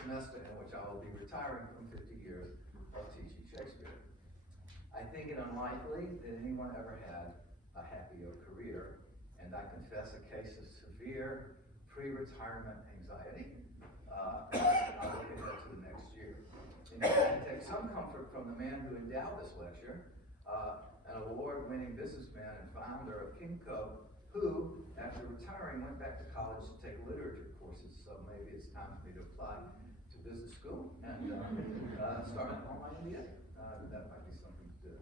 semester in which I will be retiring from 50 years of teaching Shakespeare. I think it unlikely that anyone ever had a happier career, and I confess a case of severe pre-retirement anxiety. I'll look ahead to the next year. And I take some comfort from the man who endowed this lecture, an award-winning businessman and founder of Kimco, who, after retiring, went back to college to take literature courses. So maybe it's time for me to apply to business school and start an online MBA. That might be something to do.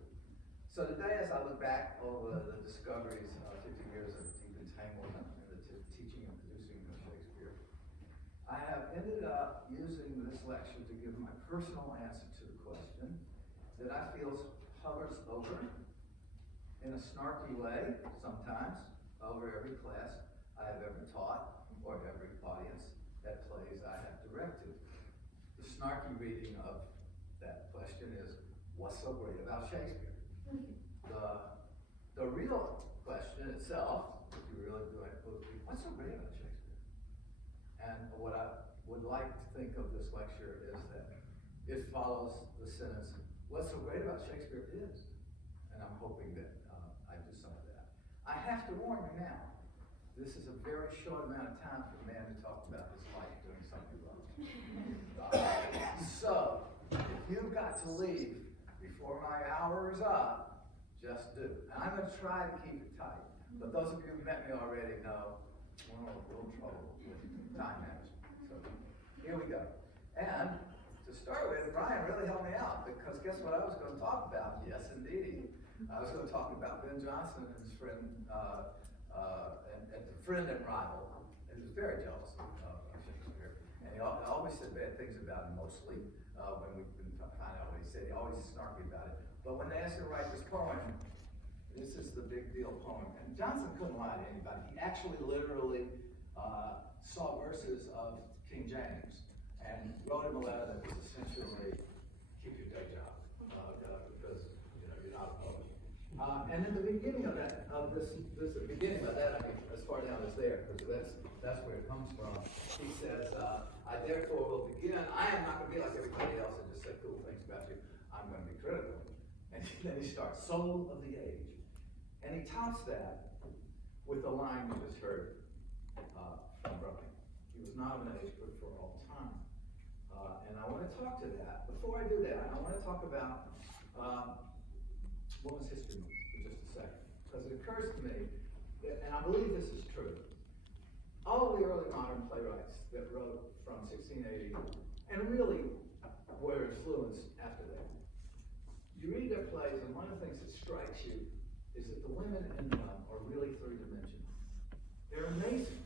So today, as I look back over the discoveries of 50 years of deep entanglement in the teaching and producing of Shakespeare, I have ended up using this lecture to give my personal answer to the question that I feel hovers over, in a snarky way, sometimes, over every class I have ever taught, or every audience at plays I have directed. The snarky reading of that question is, what's so great about Shakespeare? The real question itself, if you really do it, would be, what's so great about Shakespeare? And what I would like to think of this lecture is that it follows the sentence, what's so great about Shakespeare is. And I'm hoping that I do some of that. I have to warn you now, this is a very short amount of time for a man to talk about his life doing something wrong. So, if you've got to leave before my hour is up, just do. And I'm going to try to keep it tight. But those of you who met me already know we're in a little trouble with time management. So, here we go. And to start with, Brian really helped me out, because guess what I was going to talk about? Yes, indeed. I was going to talk about Ben Jonson and his friend, and the friend and rival, and he was very jealous of Shakespeare. And he always said bad things about him, mostly, when we couldn't find out what he said. He always snarky about it. But when they asked him to write this poem, this is the big deal poem. And Jonson couldn't lie to anybody. He actually literally saw verses of King James and wrote him a letter that was essentially, keep your day job, because you're not a poet. And in the beginning of that, I mean, as far down as there, because that's where it comes from. He says, I therefore will begin. I am not going to be like everybody else and just say cool things about you. I'm going to be critical. And then he starts, soul of the age. And he tops that with the line we just heard from Browning. He was not an age, but for all time. And I want to talk to that. Before I do that, I want to talk about Women's History Month for just a second. Because it occurs to me, and I believe this is true, all of the early modern playwrights that wrote from 1680 and really were influenced after that. You read their plays, and one of the things that strikes you is that the women in them are really three-dimensional. They're amazing.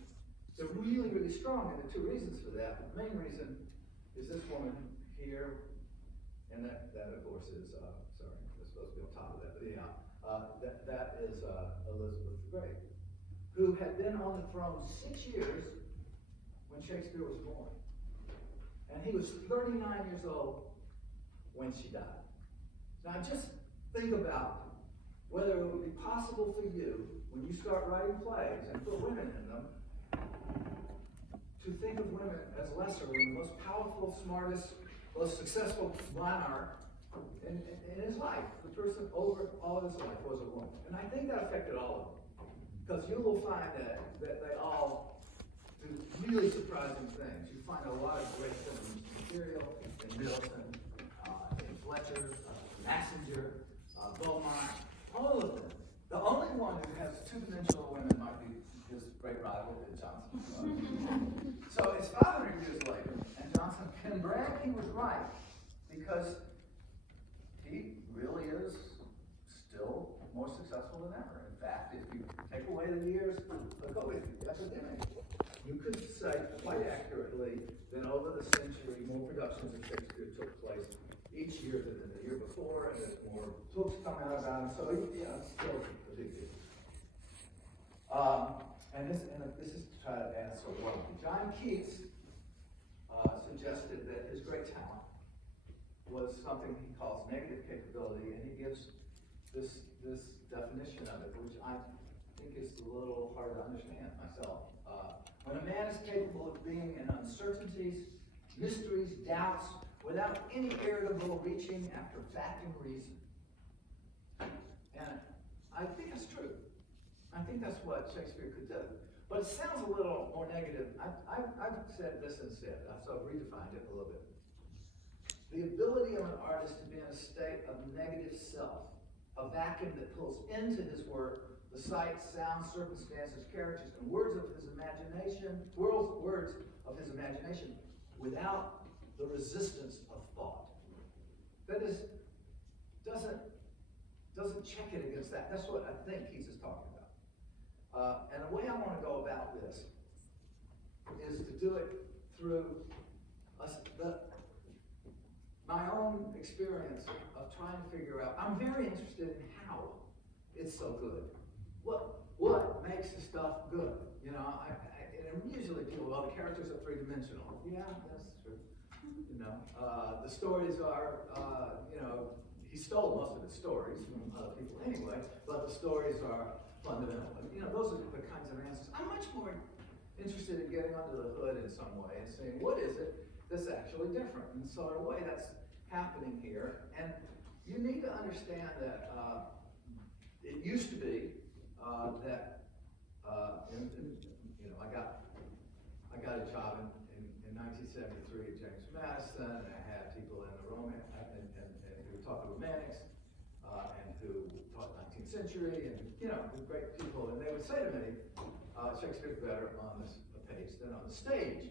They're really, really strong, and there are two reasons for that. The main reason is this woman here, and that of course is, sorry, it's supposed to be on top of that, but yeah, that is Elizabeth the Great, who had been on the throne 6 years when Shakespeare was born. And he was 39 years old when she died. Now just think about whether it would be possible for you, when you start writing plays and put women in them, to think of women as lesser when the most powerful, smartest, most successful monarch in his life, the person over all of his life, was a woman. And I think that affected all of them. Because you will find that they all do really surprising things. You find a lot of great feminist material in Milton, in Fletcher, Massinger, Beaumont, all of them. The only one who has two-dimensional women might be his great rival, Jonson. So it's 500 years later, and Jonson can brag he was right, because he really is still more successful than ever. In fact, if you take away the years of COVID epidemic, you could say quite accurately that over the century, more productions of Shakespeare took place each year than the year before, and there's more books come out about him. So yeah, it's still a big deal. And this is to try to add so well. John Keats suggested that his great talent was something he calls negative capability, and he gives this definition of it, which I think is a little hard to understand myself. When a man is capable of being in uncertainties, mysteries, doubts, without any irritable reaching after fact and reason. And I think that's true. I think that's what Shakespeare could do. But it sounds a little more negative. I've said this instead, so I've redefined it a little bit. The ability of an artist to be in a state of negative self, a vacuum that pulls into his work the sights, sounds, circumstances, characters, and words of his imagination, words of his imagination, without the resistance of thought. That is, doesn't check it against that. That's what I think Keats is talking about. And the way I want to go about this is to do it through my own experience of trying to figure out. I'm very interested in how it's so good. What makes the stuff good? You know, and usually people, well, the characters are three-dimensional. Yeah, that's true. You know, the stories are, you know, he stole most of his stories from other people anyway, but the stories are fundamental. You know, those are the kinds of answers. I'm much more interested in getting under the hood in some way and saying, what is it that's actually different? And so in a way that's happening here. And you need to understand that it used to be that, you know, I got a job in 1973 at James Madison, and I had people in the Roman, and who taught the Romantics, and who taught 19th century, and, you know, great people, and they would say to me, Shakespeare's better on the page than on the stage.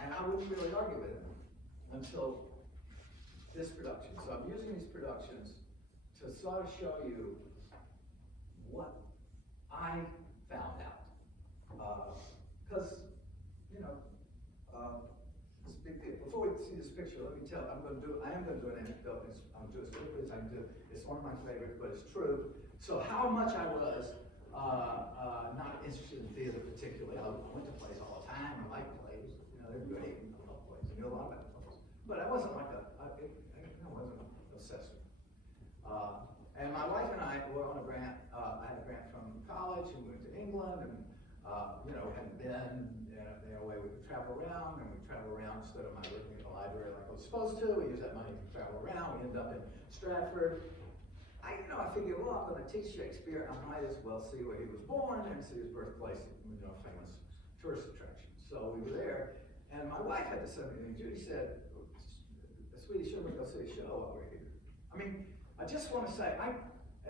And I wouldn't really argue with him until this production. So I'm using these productions to sort of show you what I found out. Because, you know, it's a big deal. Before we see this picture, let me tell, I am going to do an anecdote. I'm going to do it as quickly as I can do. It's one of my favorites, but it's true. So how much I was not interested in theater particularly. I went to plays all the time. I like plays. You know, they're great. I love plays. I knew a lot about plays. But I wasn't like I wasn't obsessed with it. And my wife and I were on a grant. I had a grant from college, and we went to England, and you know, hadn't been in a way we could travel around, and we travel around instead of my working at the library like I was supposed to. We use that money to travel around. We ended up in Stratford. I figured, well, I'm going to teach Shakespeare. I might as well see where he was born and see his birthplace, you know, famous tourist attraction. So we were there, and my wife had to send me. And Judy said, "Sweetie, shouldn't we go see a show while we're here?" I mean, I just want to say, I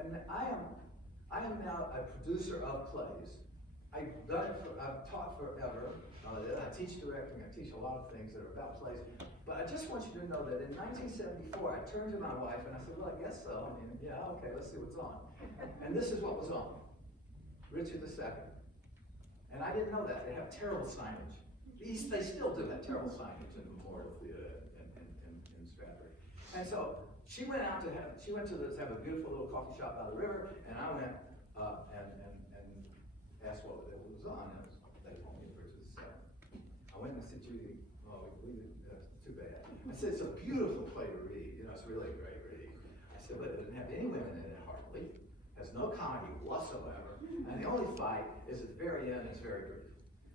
am now a producer of plays. I've taught forever. I teach directing. I teach a lot of things that are about plays. But I just want you to know that in 1974, I turned to my wife and I said, well, I guess so. I mean, yeah, okay, let's see what's on. And this is what was on. Richard II. And I didn't know that. They have terrible signage. They still do that terrible signage in the Memorial Theater in Stratford. And so she went out to have a beautiful little coffee shop by the river, and I went and asked what it was on, and they told me Richard II. I went and I said, Judy, too bad. I said, it's a beautiful play to read. You know, it's really a great read. I said, but it didn't have any women in it hardly. Has no comedy whatsoever. And the only fight is at the very end. It's very brief.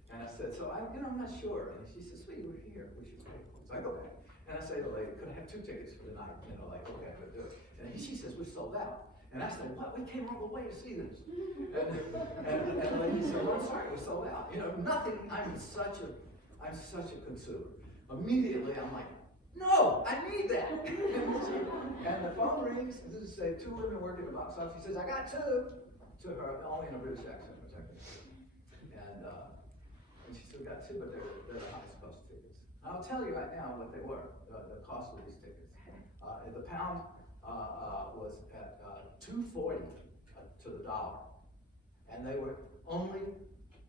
And I said, so I'm not sure. And she said, sweetie, we're here. We should pay. So I go back and I say to the lady, could I have 2 tickets for the night? You know, like, okay, I could do it. And she says, we're sold out. And I said, what? We came all the way to see this. And the lady said, well, I'm sorry, we're sold out. You know, nothing. I'm such a consumer. Immediately, I'm like, no, I need that. And the phone rings. This is say 2 women working in the box office. She says, I got 2. To her, only in a British accent, which I can do. And she said, got 2, but they're the highest cost tickets. I'll tell you right now what they were, the cost of these tickets. The pound was at $2.40 to the dollar, and they were only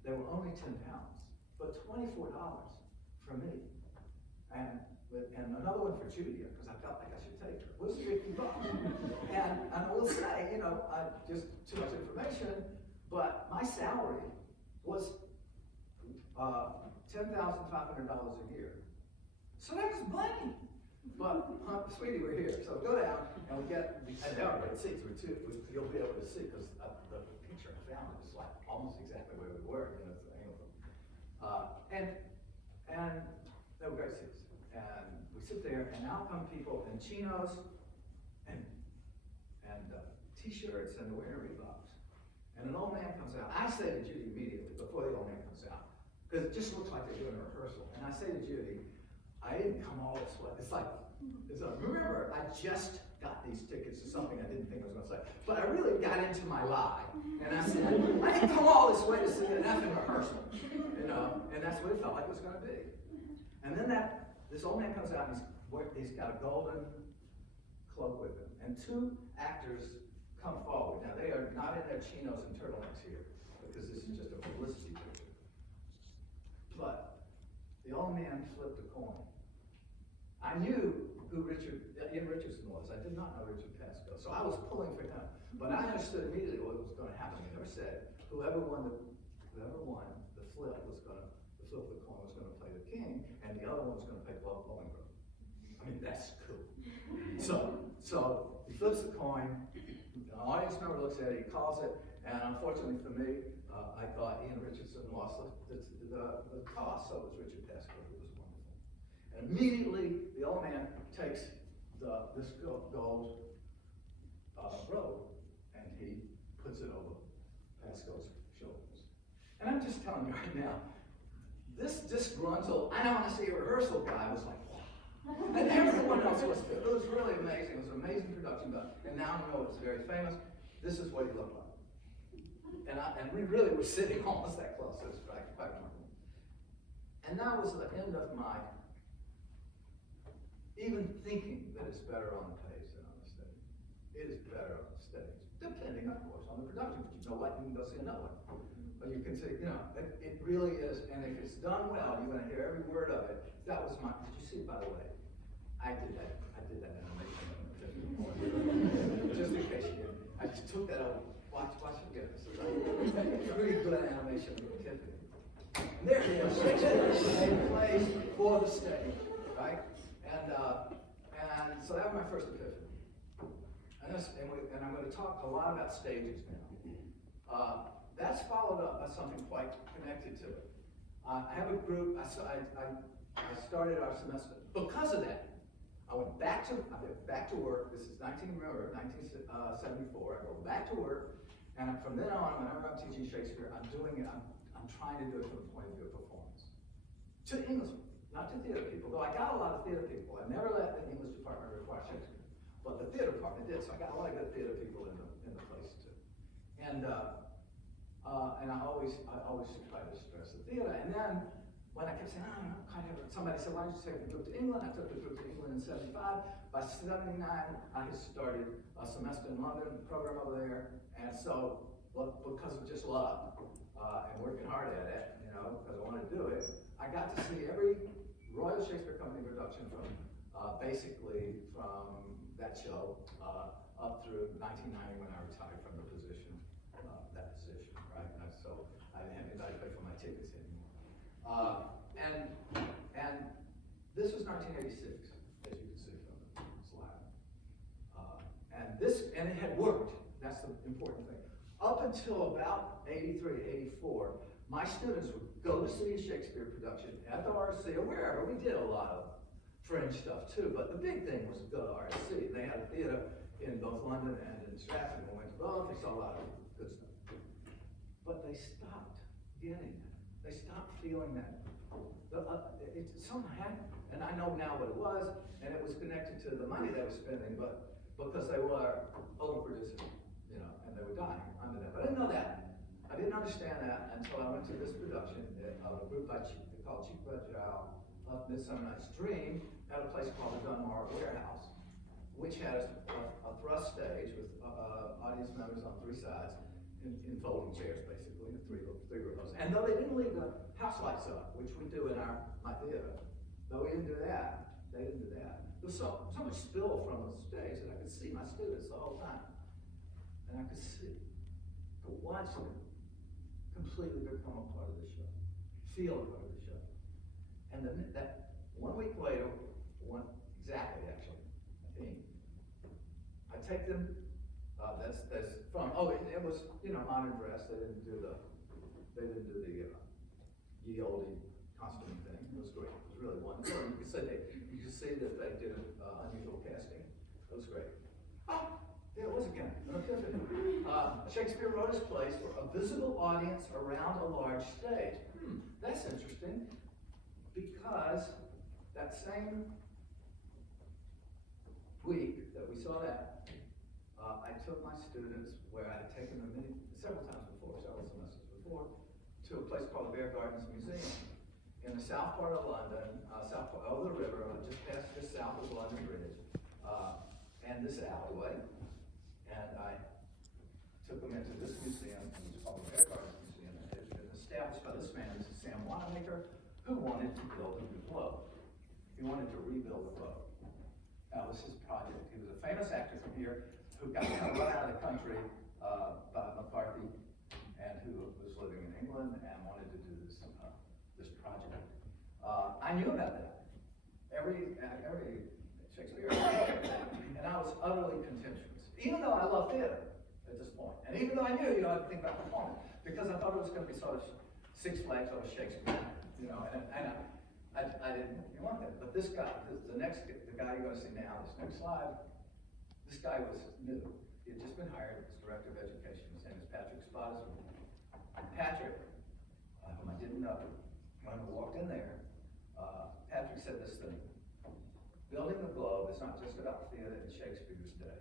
10 pounds, but $24 for me. And another one for Judy, because I felt like I should take her. It was $50. And I will say, you know, just too much information, but my salary was $10,500 a year. So that was money. But, sweetie, we're here. So go down, and we get, and there are great seats. You'll be able to see, because the picture I found was like almost exactly where we were, you know, it's the angle. And they were great seats. come people in chinos and t-shirts, and they're wearing Reeboks. And an old man comes out. I say to Judy immediately, before the old man comes out, because it just looks like they're doing a rehearsal. And I say to Judy, I didn't come all this way. It's like, remember, I just got these tickets to something I didn't think I was going to say. But I really got into my lie. And I said, I didn't come all this way to see an effing rehearsal. And that's what it felt like it was going to be. And then this old man comes out, and he's got a golden cloak with him. And two actors come forward. Now, they are not in their chinos and turtlenecks here, because this is just a publicity picture. But the old man flipped a coin. I knew who Ian Richardson was. I did not know Richard Pascoe. So I was pulling for him. But I understood immediately what was going to happen. He never said whoever won the flip of the coin was going to play the king, and the other one was going to play Bolingbroke. I mean, that's cool. So he flips the coin. The audience member looks at it. He calls it. And unfortunately for me, I thought Ian Richardson lost the toss, so it was Richard Pascoe who was wonderful. And immediately, the old man takes this gold robe, and he puts it over Pascoe's shoulders. And I'm just telling you right now, this disgruntled, I don't want to see a rehearsal guy was like, wow. And everyone else was too. It was really amazing. It was an amazing production, and now I know it's very famous. This is what he looked like. And we really were sitting almost that close. It was quite wonderful. And that was the end of my even thinking that it's better on the page than on the stage. It is better on the stage, depending, of course, on the production. But you know what? You can go see another one. But you can see, it really is. And if it's done well, you're going to hear every word of it. That was my. Did you see it, by the way? I did that animation. Just in case you didn't. I just took that over. Watch it again. This is a really good animation of Tiffany. And there it is. Shakespeare plays for the stage, right? And so that was my first epiphany. And I'm going to talk a lot about stages now. That's followed up by something quite connected to it. I have a group. I started our semester because of that. I went back to work. This is 1974. I go back to work, and from then on, whenever I'm teaching Shakespeare, I'm doing it. I'm trying to do it from the point of view of performance. To English, not to theater people. Though I got a lot of theater people. I never let the English department require Shakespeare, but the theater department did. So I got a lot of good theater people in the place too. And I always try to stress the theater. And then when I kept saying, somebody said, why don't you take the group to England? I took the group to England in 75. By 79, I had started a semester in London, program over there. And so, because of just love and working hard at it, because I wanted to do it, I got to see every Royal Shakespeare Company production from basically from that show up through 1990 when I retired from the position, right? So I didn't have anybody to pay for my tickets anymore. And this was 1986, as you can see from the slide. And it had worked. That's the important thing. Up until about 83, 84, my students would go to see a Shakespeare production at the RSC or wherever. We did a lot of fringe stuff too, but the big thing was to go to RSC. They had a theater in both London and in Stratford. We went to both. They saw a lot of good stuff. But they stopped getting it. They stopped feeling that. Something happened, and I know now what it was, and it was connected to the money they were spending, but because they were overproducing, and they were dying under that. But I didn't know that. I didn't understand that until I went to this production of a group called Cheap Budgel of Midsummer Night's Dream at a place called the Dunmore Warehouse, which had a thrust stage with audience members on three sides in folding chairs, basically, in three rows. And though they didn't leave the house lights up, which we do in my theater, though we didn't do that, they didn't do that. There was so much spill from the stage that I could see my students the whole time. And I could watch them completely become a part of the show, feel a part of the show. And then that 1 week later, exactly actually, I take them, that's from, it was, modern dress. They didn't do the ye olde costume thing. It was great. It was really wonderful. You could see that they did it Shakespeare wrote his plays for a visible audience around a large stage. That's interesting, because that same week that we saw that, I took my students, where I had taken them several times before, several semesters before, to a place called the Bear Gardens Museum in the south part of London, south part of the river, just south of London Bridge, and this alleyway. And I took them into this museum, which is called the Bear Gardens Museum, and it had been established by this man, this is Sam Wanamaker, who wanted to build a new globe. He wanted to rebuild the globe. That was his project. He was a famous actor from here who got run out of the country by McCarthy, and who was living in England and wanted to do this project. I knew about that. Every Shakespeare, and I was utterly contemptuous, even though I love theater at this point, and even though I knew, I had to think about performance, because I thought it was going to be sort of Six Flags over Shakespeare, and I didn't want that. But this guy, the guy you're going to see now, this next slide, this guy was new. He had just been hired as director of education. His name is Patrick Spottiswoode. Patrick, whom I didn't know, when I walked in there, Patrick said this thing: building the globe is not just about theater in Shakespeare's day.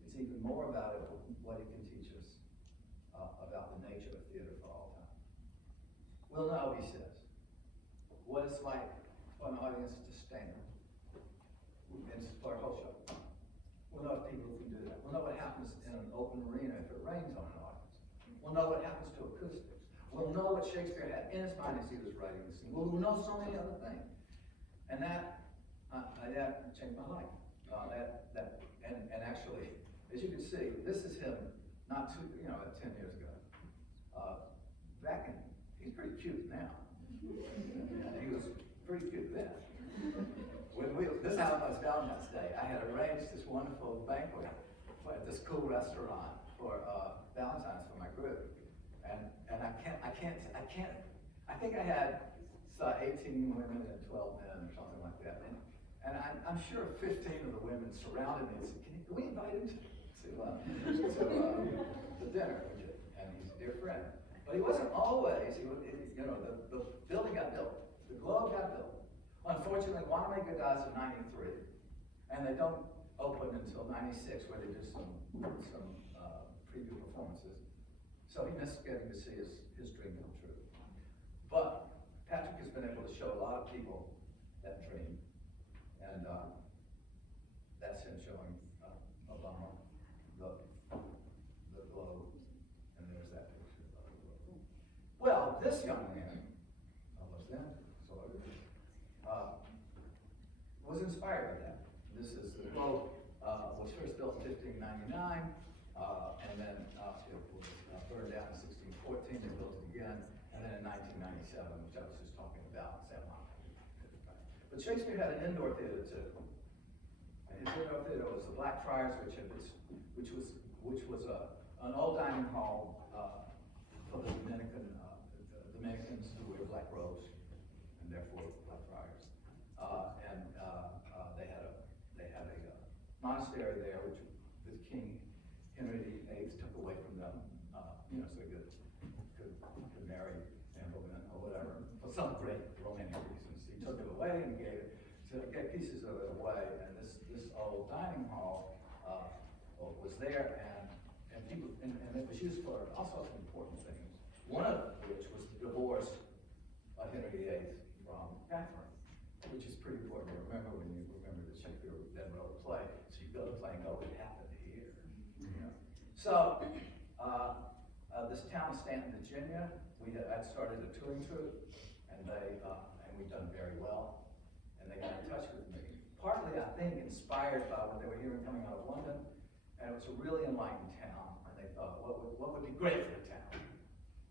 It's even more about what it can teach us about the nature of theater for all time. We'll know, he says, what it's like for an audience to stand and for a whole show. We'll know if people can do that. We'll know what happens in an open arena if it rains on an audience. We'll know what happens to acoustics. We'll know what Shakespeare had in his mind as he was writing the scene. We'll know so many other things. And that changed my life. And actually, as you can see, this is him not too, 10 years ago. He's pretty cute now. He was pretty cute then. This was Valentine's Day. I had arranged this wonderful banquet at this cool restaurant for Valentine's for my group. And I think I had 18 women and 12 men or something like that. And I'm sure 15 of the women surrounded me and said, can we invite him to the dinner? And he's a dear friend. But he wasn't always, the building got built. The globe got built. Unfortunately, Wanamaker dies in 93. And they don't open until 96, where they do some preview performances. So he missed getting to see his dream come true. But Patrick has been able to show a lot of people that dream. And that's him showing Obama the globe. And there's that picture of the globe. Well, this young man, almost then, was inspired by that. This is the globe, was first built in 1599, and then it was burned down in 1614. They built it again, and then in 1997, which I was just talking about, Sam Wanamaker. But Shakespeare had an indoor theater too, and his indoor theater was the Blackfriars, which was an old dining hall for the Dominicans who wear black robes, and therefore Blackfriars. They had a monastery there, which the King Henry VIII took away from them, so they could marry Anne Boleyn or whatever, for some great romantic reasons. He took it away and gave pieces of it away, and this old dining hall was there, and it was used for all sorts of important things. One of which was the divorce of Henry VIII from Catherine, which is pretty important to remember when you remember that Shakespeare then wrote a play. So you go to the play and go, it happened here. So this town of Stanton, Virginia, I'd started a touring troupe, and we'd done very well. And they got in touch with me, partly I think inspired by what they were hearing coming out of London. And it was a really enlightened town, and they thought, what would be great for the town?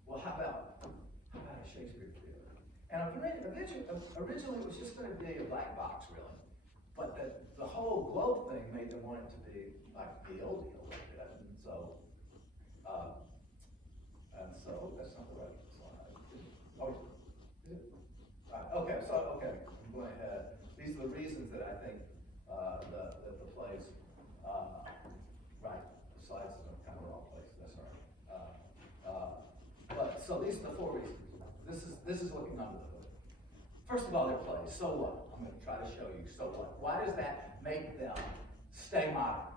Well, how about a Shakespeare theater? And originally it was just going to be a black box, really. But the whole globe thing made them want it to be like the old deal like that. And so that's not the right slide. Oh, is it? Right. Okay, I'm going ahead. These are the reasons that I think that the plays, right, the slides are kind of all placed, that's all right. this is looking under the hood. First of all, they're plays. So what? I'm going to try to show you. So what? Why does that make them stay modern?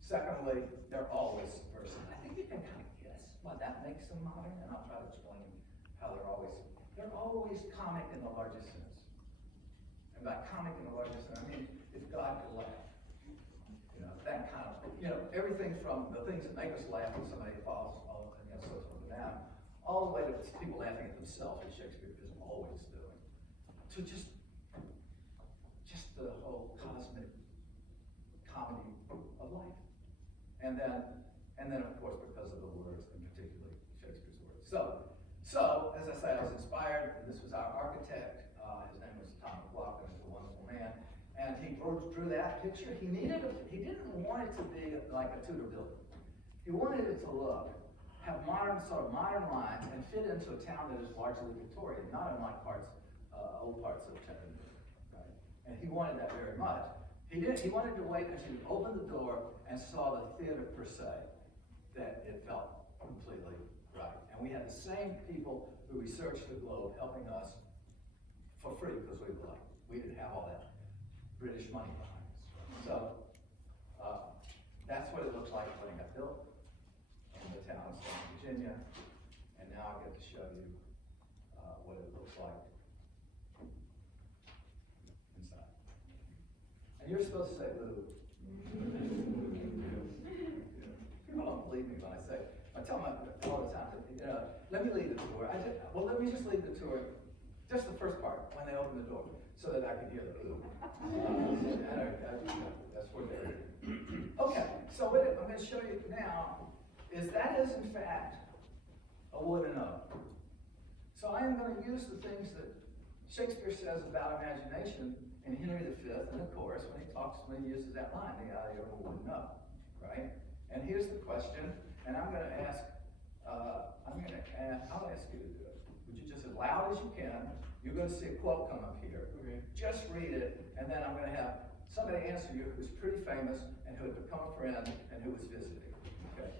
Secondly, they're always subversive. I think you can kind of guess why that makes them modern, and I'll try to explain how they're always comic in the largest sense. And by comic in the largest sense, I mean if God could laugh. That kind of, everything from the things that make us laugh when somebody falls sort of down, all the way to people laughing at themselves, as Shakespeare is always doing, to just the whole cosmic comedy of life. And then of course, because of the words, and particularly Shakespeare's words. So as I say, I was inspired, and this was our architect. His name was Tom McLaughlin. He's a wonderful man. And he drew that picture. He didn't want it to be like a Tudor building. He wanted it to have sort of modern lines and fit into a town that is largely Victorian, not unlike old parts of Chattanooga, right? And he wanted that very much. He wanted to wait until you opened the door and saw the theater per se, that it felt completely right. And we had the same people who researched the globe helping us for free because we didn't have all that British money behind us. So that's what it looks like when it got built in the town of Stanton, Virginia. And now I get to show you what it looks like inside. And you're supposed to say Lou. People don't believe me when I tell them all the time, let me lead the tour. Let me just lead the tour, just the first part, when they open the door, so that I can hear the Lou. That's what they're doing. Okay, so what I'm going to show you now is that is in fact a wooden oak. So I am going to use the things that Shakespeare says about imagination in Henry V in the chorus when he uses that line, the idea of a wooden oak, right? And here's the question, and I'm going to ask, I'll ask you to do it. Would you just as loud as you can? You're going to see a quote come up here. Okay. Just read it, and then I'm going to have somebody answer you who's pretty famous and who had become a friend and who was visiting. Okay.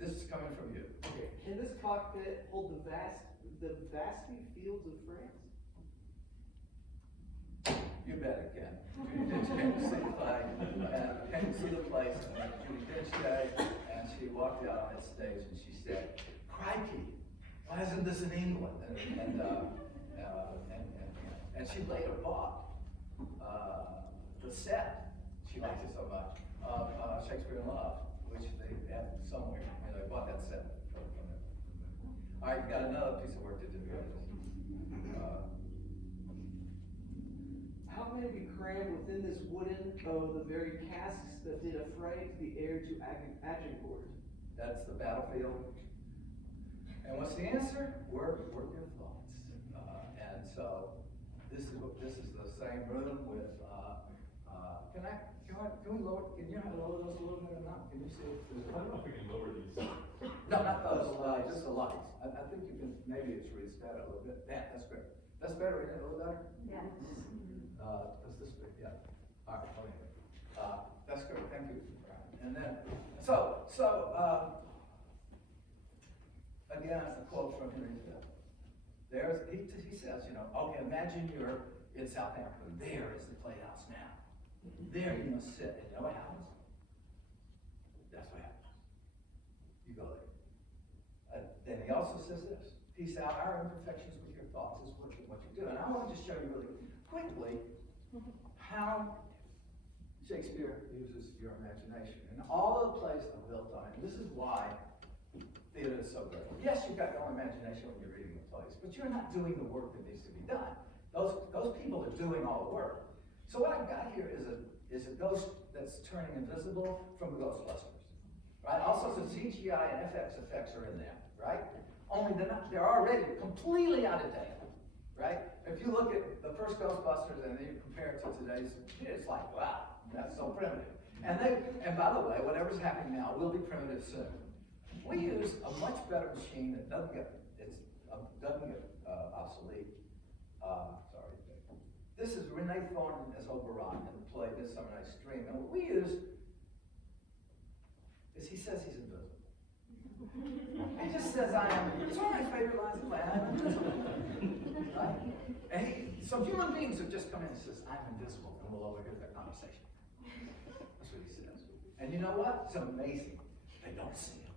This is coming from you. Okay. Can this cockpit hold the vasty fields of France? You bet it can. Judy Dench came to see the play, and came to see the place on Judy Dench Day, and she walked out on that stage and she said, "Crikey, why isn't this in England?" And she later bought the set. She liked it so much of Shakespeare in Love, which they have somewhere. They bought that set from it. All right, you got another piece of work to do here. How may we cram within this wooden bow the very casks that did affray to the heir to Agincourt? That's the battlefield. And what's the answer? Work your thoughts. And so this is the same room with. Can we lower? Can you lower those a little bit or not? Can you see? I don't know if we can lower these. No, not those. Just the lights. I think you can. Maybe it's raised that a little bit. Yeah, that's great. That's better. Isn't it? A little better. Yes. Because this bit, yeah. All right. Okay. That's good. Thank you. And then, again, a quote from Henry V. He says, okay, imagine you're in Southampton. There is the playhouse now. There you must sit. And you know what happens? That's what happens. You go there. Then he also says this. Peace out. Our imperfections with your thoughts is what you do. And I want to just show you really quickly how Shakespeare uses your imagination. And all of the plays are built on it. And this is why theater is so great. Yes, you've got your own imagination when you're reading the plays, but you're not doing the work that needs to be done. Those people are doing all the work. So what I've got here is a ghost that's turning invisible from the Ghostbusters. Right? All sorts of CGI and FX effects are in there, right? Only they're already completely out of date. Right? If you look at the first Ghostbusters and then you compare it to today's, it's like, wow, that's so primitive. And by the way, whatever's happening now will be primitive soon. We use a much better machine that doesn't get obsolete. Sorry. This is Renee Thornton as Oberon in the play Midsummer Night's Dream. And what we use is he says he's invisible. He just says, I am. It's one of my favorite lines of play. I some human beings have just come in and says, I'm invisible, and we'll overhear their conversation. That's what he says. And you know what? It's amazing. They don't see him.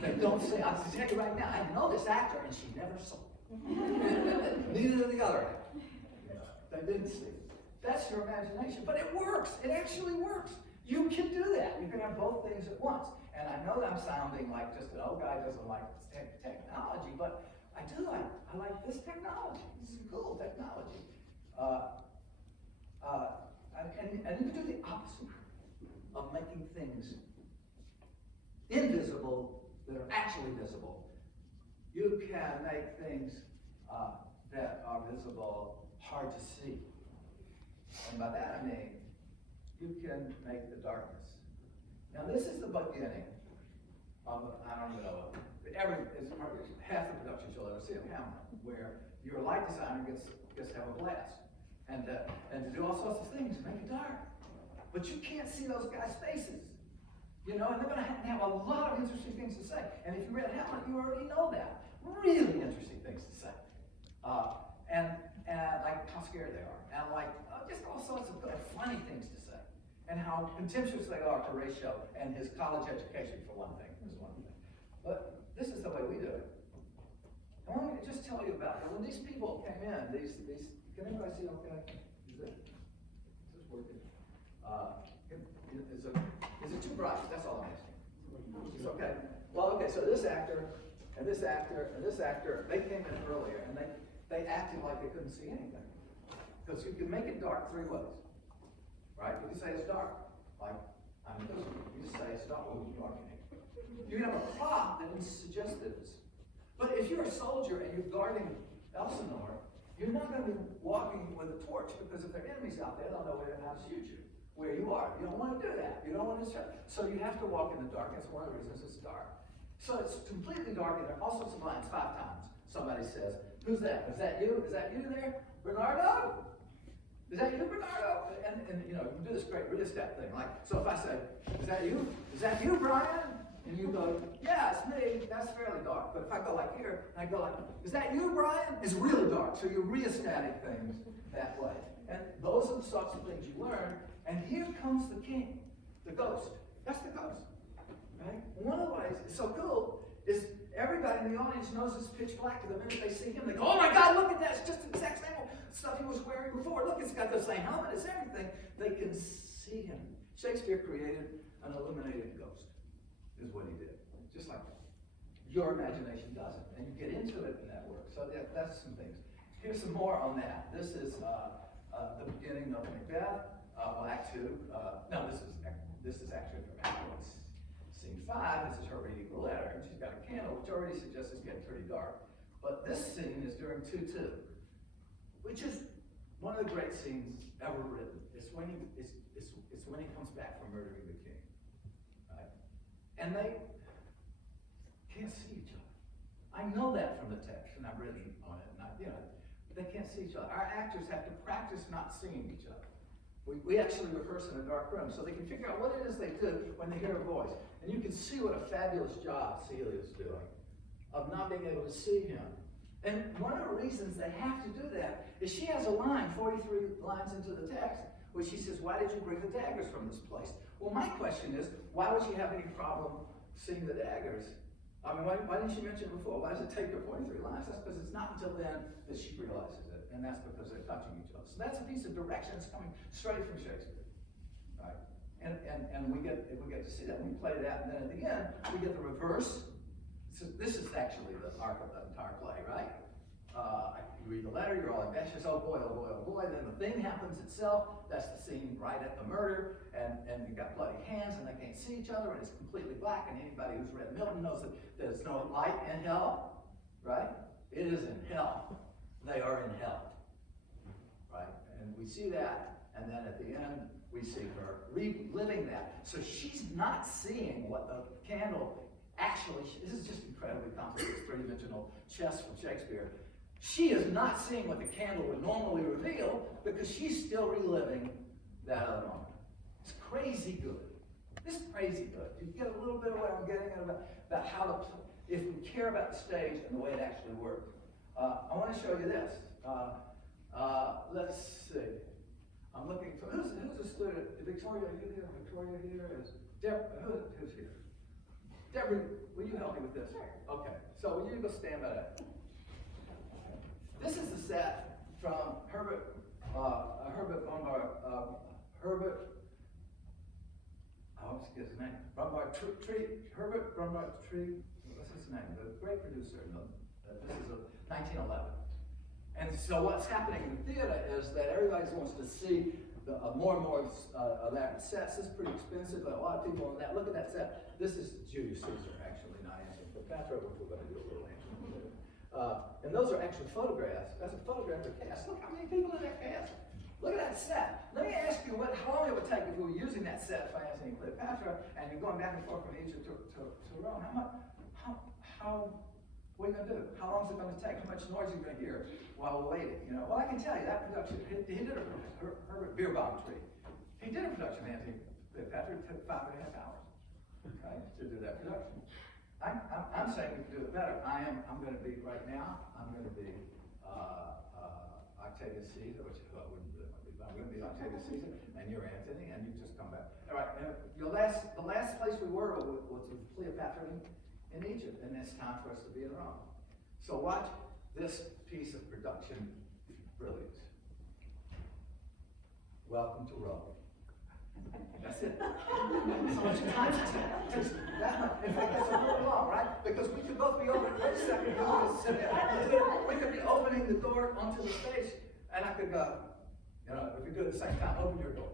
They don't see him. I'll tell you right now, I know this actor, and she never saw him. Neither did the other actor. They didn't see him. That's your imagination. But it works. It actually works. You can do that. You can have both things at once. And I know that I'm sounding like just an old guy doesn't like technology, but I do. I like this technology. This is cool technology. And you can do the opposite of making things invisible that are actually visible. You can make things that are visible hard to see. And by that I mean, you can make the darkness. Now this is the beginning of, I don't know, it's probably half the productions you'll ever see of Hamlet, where your light designer gets to have a blast and to do all sorts of things, make it dark. But you can't see those guys' faces, you know, and they're going to have a lot of interesting things to say. And if you read Hamlet, you already know that. Really interesting things to say. And like how scared they are, and like just all sorts of good, funny things to say. And how contemptuous they are to Horatio and his college education, for one thing, is one thing. But this is the way we do it. I want to just tell you about it. When these people came in, can anybody see okay? Is this working? Is it too bright? That's all I'm asking. It's okay. Well, okay, so this actor, and this actor, and this actor, they came in earlier, and they acted like they couldn't see anything. Because you can make it dark three ways. Right? You can say it's dark. Like, I'm invisible. You just say it's dark. Well, you are. You can have a prop that suggests this. But if you're a soldier and you're guarding Elsinore, you're not going to be walking with a torch, because if there are enemies out there, they'll know how to shoot you, where you are. You don't want to do that. You don't want to shoot. So you have to walk in the dark. That's one of the reasons it's dark. So it's completely dark, and there are all sorts of lines. 5 times somebody says, who's that? Is that you? Is that you there? Bernardo? Is that you, Bernardo? And you know, you do this great rheostat thing. Like, so if I say, is that you? Is that you, Brian? And you go, yeah, it's me. That's fairly dark. But if I go like here, and I go like, is that you, Brian? It's really dark. So you're rheostating things that way. And those are the sorts of things you learn. And here comes the king, the ghost. That's the ghost. Right? One of the ways it's so cool is everybody in the audience knows it's pitch black. The minute they see him, they go, oh my God, look at that. It's just the exact same stuff he was wearing before. Look, it's got the same helmet, it's everything. They can see him. Shakespeare created an illuminated ghost, is what he did. Just like that. Your imagination doesn't. And you get into it and that works. So that's some things. Here's some more on that. This is the beginning of Macbeth, Act 2. No, this is actually from Act 1. Scene 5, this is her reading the letter, and she's got a candle, which already suggests it's getting pretty dark. But this scene is during 2-2, which is one of the great scenes ever written. It's when he comes back from murdering the king, right? And they can't see each other. I know that from the text, and I've written on it. They can't see each other. Our actors have to practice not seeing each other. We actually rehearse in a dark room so they can figure out what it is they do when they hear a voice. And you can see what a fabulous job Celia's doing of not being able to see him. And one of the reasons they have to do that is she has a line, 43 lines into the text, where she says, why did you bring the daggers from this place? Well, my question is, why would she have any problem seeing the daggers? I mean, why didn't she mention it before? Why does it take her 43 lines? That's because it's not until then that she realizes it, and that's because they're touching each other. So that's a piece of direction that's coming straight from Shakespeare, right? And we get to see that. We play that, and then at the end, we get the reverse. So this is actually the arc of the entire play, right? You read the letter, you're all ambitious, oh boy, oh boy, oh boy. Then the thing happens itself. That's the scene right at the murder, and you've got bloody hands, and they can't see each other, and it's completely black. And anybody who's read Milton knows that there's no light in hell, right? It is in hell. They are in hell, right? And we see that, and then at the end, we see her reliving that. So she's not seeing what the candle actually, this is just incredibly complicated, three-dimensional chess from Shakespeare. She is not seeing what the candle would normally reveal because she's still reliving that other moment. It's crazy good. It's crazy good. You get a little bit of what I'm getting at about how to, if we care about the stage and the way it actually works. I want to show you this. Let's see. I'm looking for, who's a student? Victoria, are you here? Victoria here is, who's here? Deborah, will you help me with this? Sure. Okay, so will you go stand by that? This is the set from Herbert Lombard, I always forget his name. Herbert Lombard Tree, what's his name? The great producer. This is a 1911. And so what's happening in the theater is that everybody wants to see more and more elaborate sets. This is pretty expensive. A lot of people on that. Look at that set. This is Julius Caesar, actually, not Antony Cleopatra, which we're going to do a little Antony. And those are actually photographs. That's a photograph of the cast. Look how many people in that cast. Look at that set. Let me ask you how long it would take if we were using that set for Antony and Cleopatra, and you're going back and forth from Egypt to Rome. What are you going to do? How long is it going to take? How much noise are you going to hear while we're waiting? You know, well, I can tell you that production. He did Herbert Beerbaum Tree. He did a production of Antony and Cleopatra. It took 5.5 hours. Okay, to do that production. I'm saying we can do it better. I'm going to be right now. I'm going to be Octavius Caesar, which I wouldn't do. I'm going to be Octavius Caesar, and you're Antony, and you just come back. All right. The last place we were was with Cleopatra in Egypt, and it's time for us to be in Rome. So watch this piece of production brilliance. Welcome to Rome. That's it. So much time to take. In fact, it's a little long, right? Because we could both be over. Wait a second. We could be opening the door onto the stage, and I could go. You know, if we do it at the same time, open your door.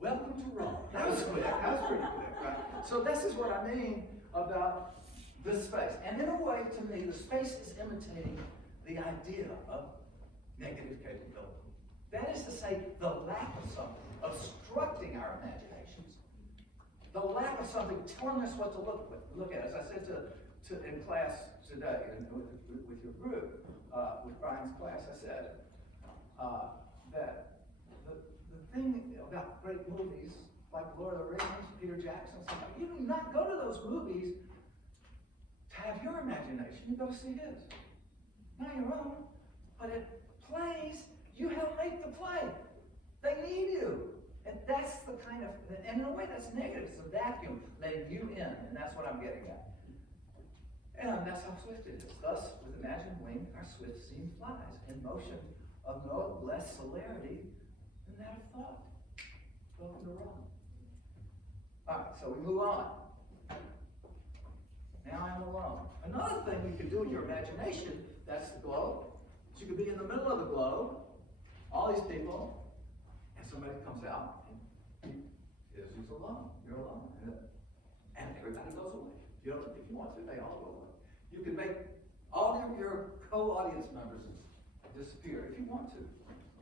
Welcome to Rome. That was quick. That was pretty quick, right? So this is what I mean about this space. And in a way, to me, the space is imitating the idea of negative capability. That is to say, the lack of something, obstructing our imaginations. The lack of something telling us what to look at. As I said in class today, and with your group, with Brian's class, I said that the thing about great movies like Lord of the Rings, Peter Jackson, something, you do not go to those movies to have your imagination. You go to see his. Not your own, but it plays. You help make the play. They need you. And that's the kind of, and in a way that's negative. It's a vacuum letting you in, and that's what I'm getting at. And that's how swift it is. Thus, with imagined wing, our swift scene flies in motion of no less celerity than that of thought. Welcome to Rome. All right, so we move on. Now I'm alone. Another thing you could do in your imagination, that's the globe. So you could be in the middle of the globe, all these people, and somebody comes out, and he's alone. You're alone. And everybody goes away. If you want to, they all go away. You can make all of your co-audience members disappear if you want to.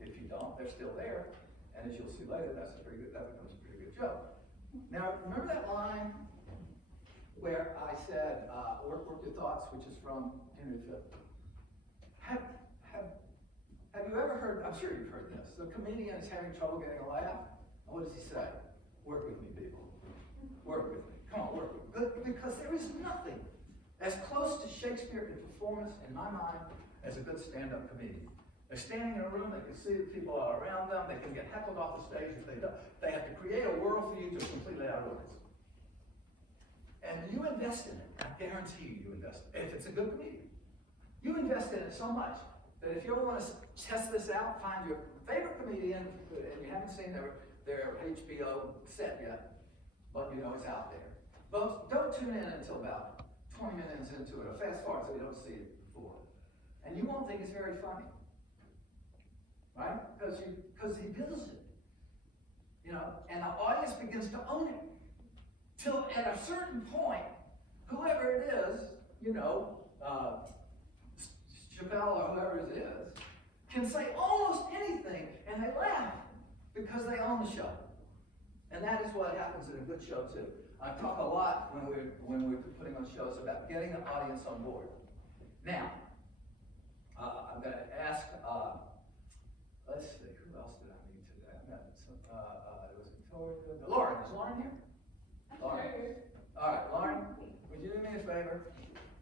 If you don't, they're still there. And as you'll see later, that becomes a pretty good joke. Now, remember that line where I said, work your thoughts, which is from Henry V. Have you ever heard, I'm sure you've heard this, the comedian is having trouble getting a laugh. What does he say? Work with me, people. Work with me. Come on, work with me. Because there is nothing as close to Shakespeare in performance, in my mind, as a good stand-up comedian. They're standing in a room, they can see the people are around them, they can get heckled off the stage if they don't. They have to create a world for you to completely outrealize. And you invest in it. I guarantee you invest in it. If it's a good comedian. You invest in it so much that if you ever want to test this out, find your favorite comedian, and you haven't seen their HBO set yet, but you know it's out there. But don't tune in until about 20 minutes into it, or fast forward so you don't see it before. And you won't think it's very funny. Right? Because he builds it. You know, and the audience begins to own it. Till at a certain point, whoever it is, you know, Chappelle or whoever it is, can say almost anything, and they laugh because they own the show. And that is what happens in a good show too. I talk a lot when we're putting on shows about getting the audience on board. Now, I'm going to ask. Let's see, who else did I meet today? I met it was Victoria. Lauren, is Lauren here? Lauren. All right, Lauren, would you do me a favor?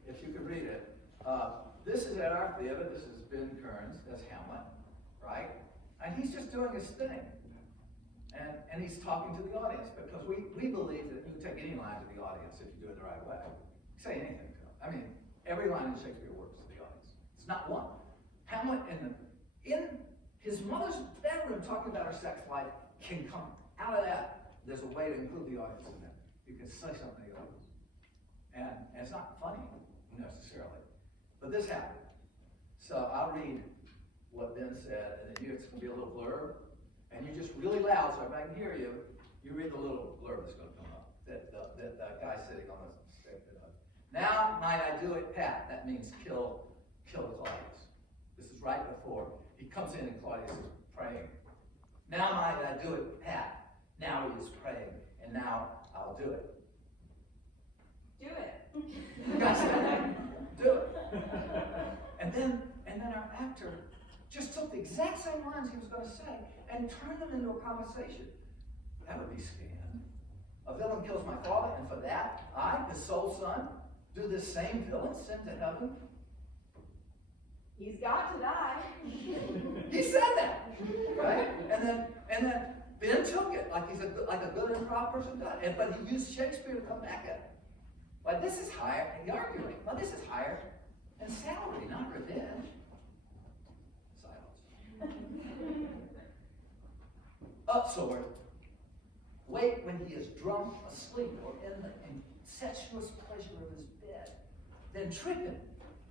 If you could read it. This is at our theater. This is Ben Kearns. That's Hamlet. right? And he's just doing his thing. And he's talking to the audience, because we believe that you can take any line to the audience if you do it the right way. Say anything to them. I mean, every line in Shakespeare works to the audience. It's not one. Hamlet in his mother's bedroom talking about her sex life can come out of that. There's a way to include the audience in that. You can say something to the audience. And it's not funny necessarily. But this happened. So I'll read what Ben said, and then it's going to be a little blurb. And you're just really loud so everybody can hear you. You read the little blurb that's going to come up. That guy sitting on the stage. Now might I do it, Pat. That means kill Claudius. This is right before he comes in and Claudius is praying. Now might I do it, Pat. Now he is praying, and now I'll do it. Do it. You guys say, do it. And then our actor just took the exact same lines he was going to say and turned them into a conversation. That would be scanned. A villain kills my father, and for that, I, his sole son, do this same villain sent to heaven? He's got to die. He said that, right? And then Ben took it like he's like a good improv person does, but he used Shakespeare to come back at it. Like, this is higher, and the arguing, well, this is higher than salary, not revenge. Silence. Upsword. Wait when he is drunk, asleep, or in the incestuous pleasure of his bed. Then trip him,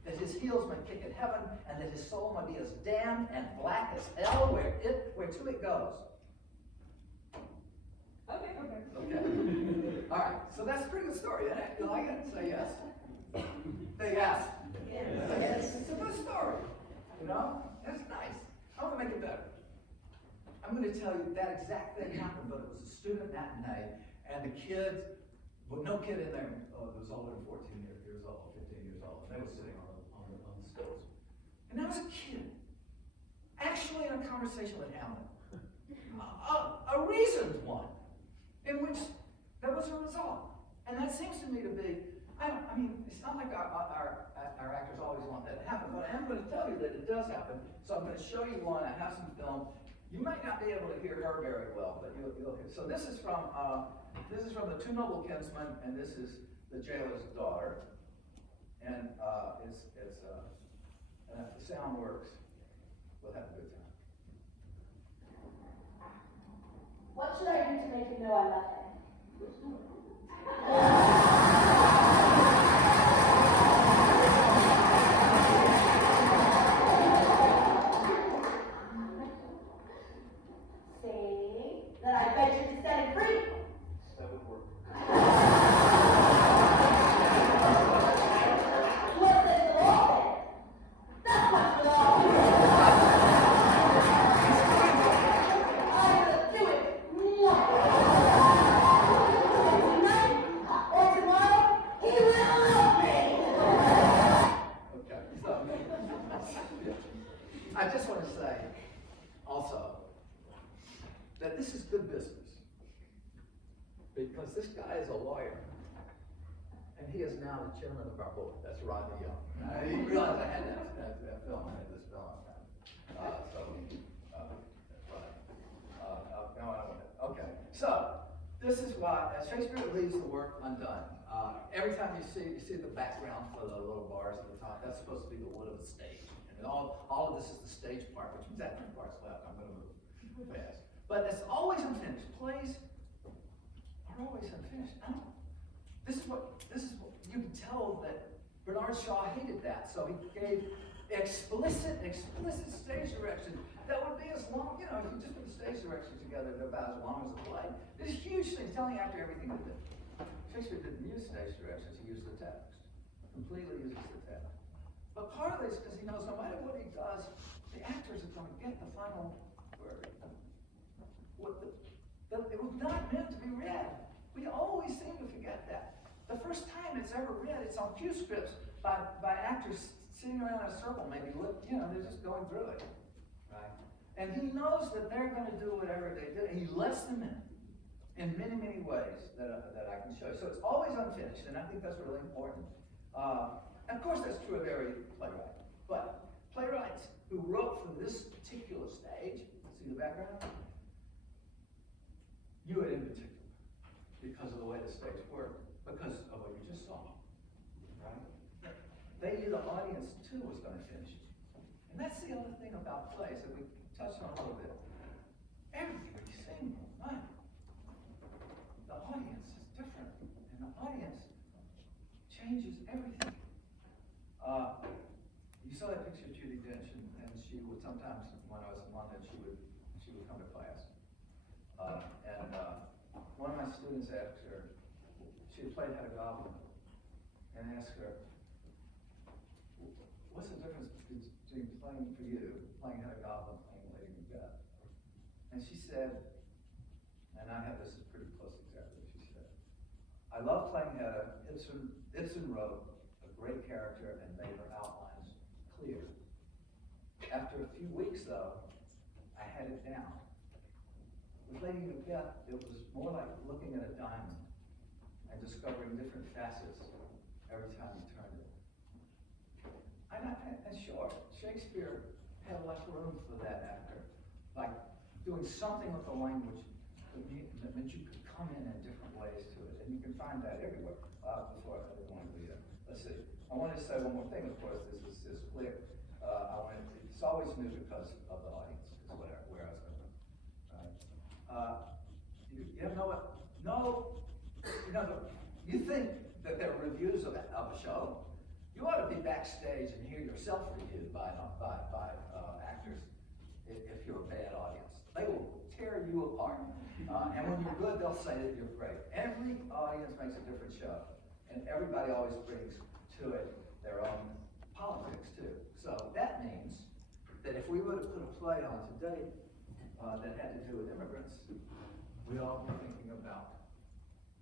that his heels may kick in heaven, and that his soul may be as damned and black as hell, where to it goes. Okay. All right, so that's a pretty good story, isn't it? You like it? Say yes. Say yes. Yes. It's a good story. You know? That's nice. I want to make it better. I'm going to tell you that exact thing happened, but it was a student matinee, and the kids, well, no kid in there was older than 14 years old, 15 years old, and they were sitting on the stools. And there was a kid, actually in a conversation with Hamlet, a reasoned one, in which there was a result. And that seems to me to be, I mean, it's not like our actors always want that to happen, but I am going to tell you that it does happen. So I'm going to show you one. I have some film. You might not be able to hear her very well, but you'll hear. So this is from The Two Noble Kinsmen, and this is the jailer's daughter. And and if the sound works, we'll have a good time. What should I do to make him know I love him? Say that I bet you to set him free. That would work. What's this for all? That's what's for all. I'm gonna do it. Tonight or tomorrow, he will love me. Okay, so I just want to say also that this is good business, because this guy is a lawyer, and he is now the chairman of our board. That's Rodney Young. I didn't realize I had that film. I had this film on that. That's right. No, I don't want it. Okay, so this is why Shakespeare leaves the work undone. Every time you see the background for the little bars at the top, that's supposed to be the wood of the stage. And all of this is the stage part, which means that 2 parts left. I'm going to move fast. But it's always unfinished. Plays are always unfinished. This is what you can tell that Bernard Shaw hated that. So he gave explicit stage direction that would be as long, if you just put the stage directions together, they're about as long as the play. There's huge things telling the actor everything to do. Shakespeare didn't use stage directions, he used the text. Completely uses the text. But part of this is because he knows no matter what he does, the actors are going to get the final word. It was not meant to be read. We always seem to forget that. The first time it's ever read, it's on cue scripts by actors sitting around in a circle, maybe they're just going through it. Right? And he knows that they're going to do whatever they do. He lets them in many, many ways that I can show you. So it's always unfinished, and I think that's really important. Of course, that's true of every playwright. But playwrights who who wrote for this particular stage, see the background? You in particular, because of the way the stage worked, because of what you just saw, right? They knew the audience too was going to finish it. And that's the other thing about plays that we touched on a little bit. Every single night, the audience is different, and the audience changes everything. You saw that picture of Judi Dench, and she would sometimes, when I was in London, she would come to class. One of my students asked her, she had played Hedda Gabler, and asked her, what's the difference between playing for you, playing Hedda Gabler, and playing Lady Macbeth? And she said, and I have this is pretty close exactly what she said, I love playing Hedda. Ibsen wrote a great character and made her outlines clear. After a few weeks, though, I had it down. With Lady Macbeth, it was more like looking at a diamond and discovering different facets every time you turned it. And sure, Shakespeare had less room for that actor, like doing something with the language that meant you could come in different ways to it, and you can find that everywhere. Before I didn't want to do that. Let's see. I wanted to say one more thing. Of course, this is clear. It's always new because of the audience. Is where I was going. Right? You know what? No. You think that there are reviews of a show? You ought to be backstage and hear yourself reviewed by actors. If you're a bad audience, they will tear you apart. And when you're good, they'll say that you're great. Every audience makes a different show, and everybody always brings to it their own politics too. So that means that if we were to put a play on today that had to do with immigrants, we'd all be thinking about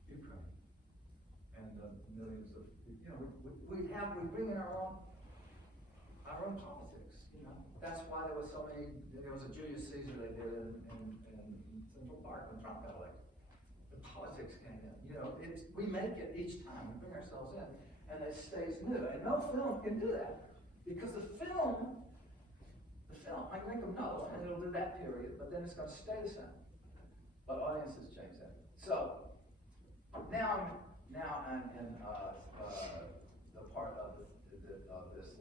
Ukraine and the millions of, we bring in our own politics. That's why there was so many. There was a Julius Caesar they did in Central Park when Trump got elected. The politics came in. We make it each time. We bring ourselves in, and it stays new. And no film can do that because the film, I can make another one, and it'll do that period, but then it's going to stay the same. But audiences change that. So now I'm in the part of this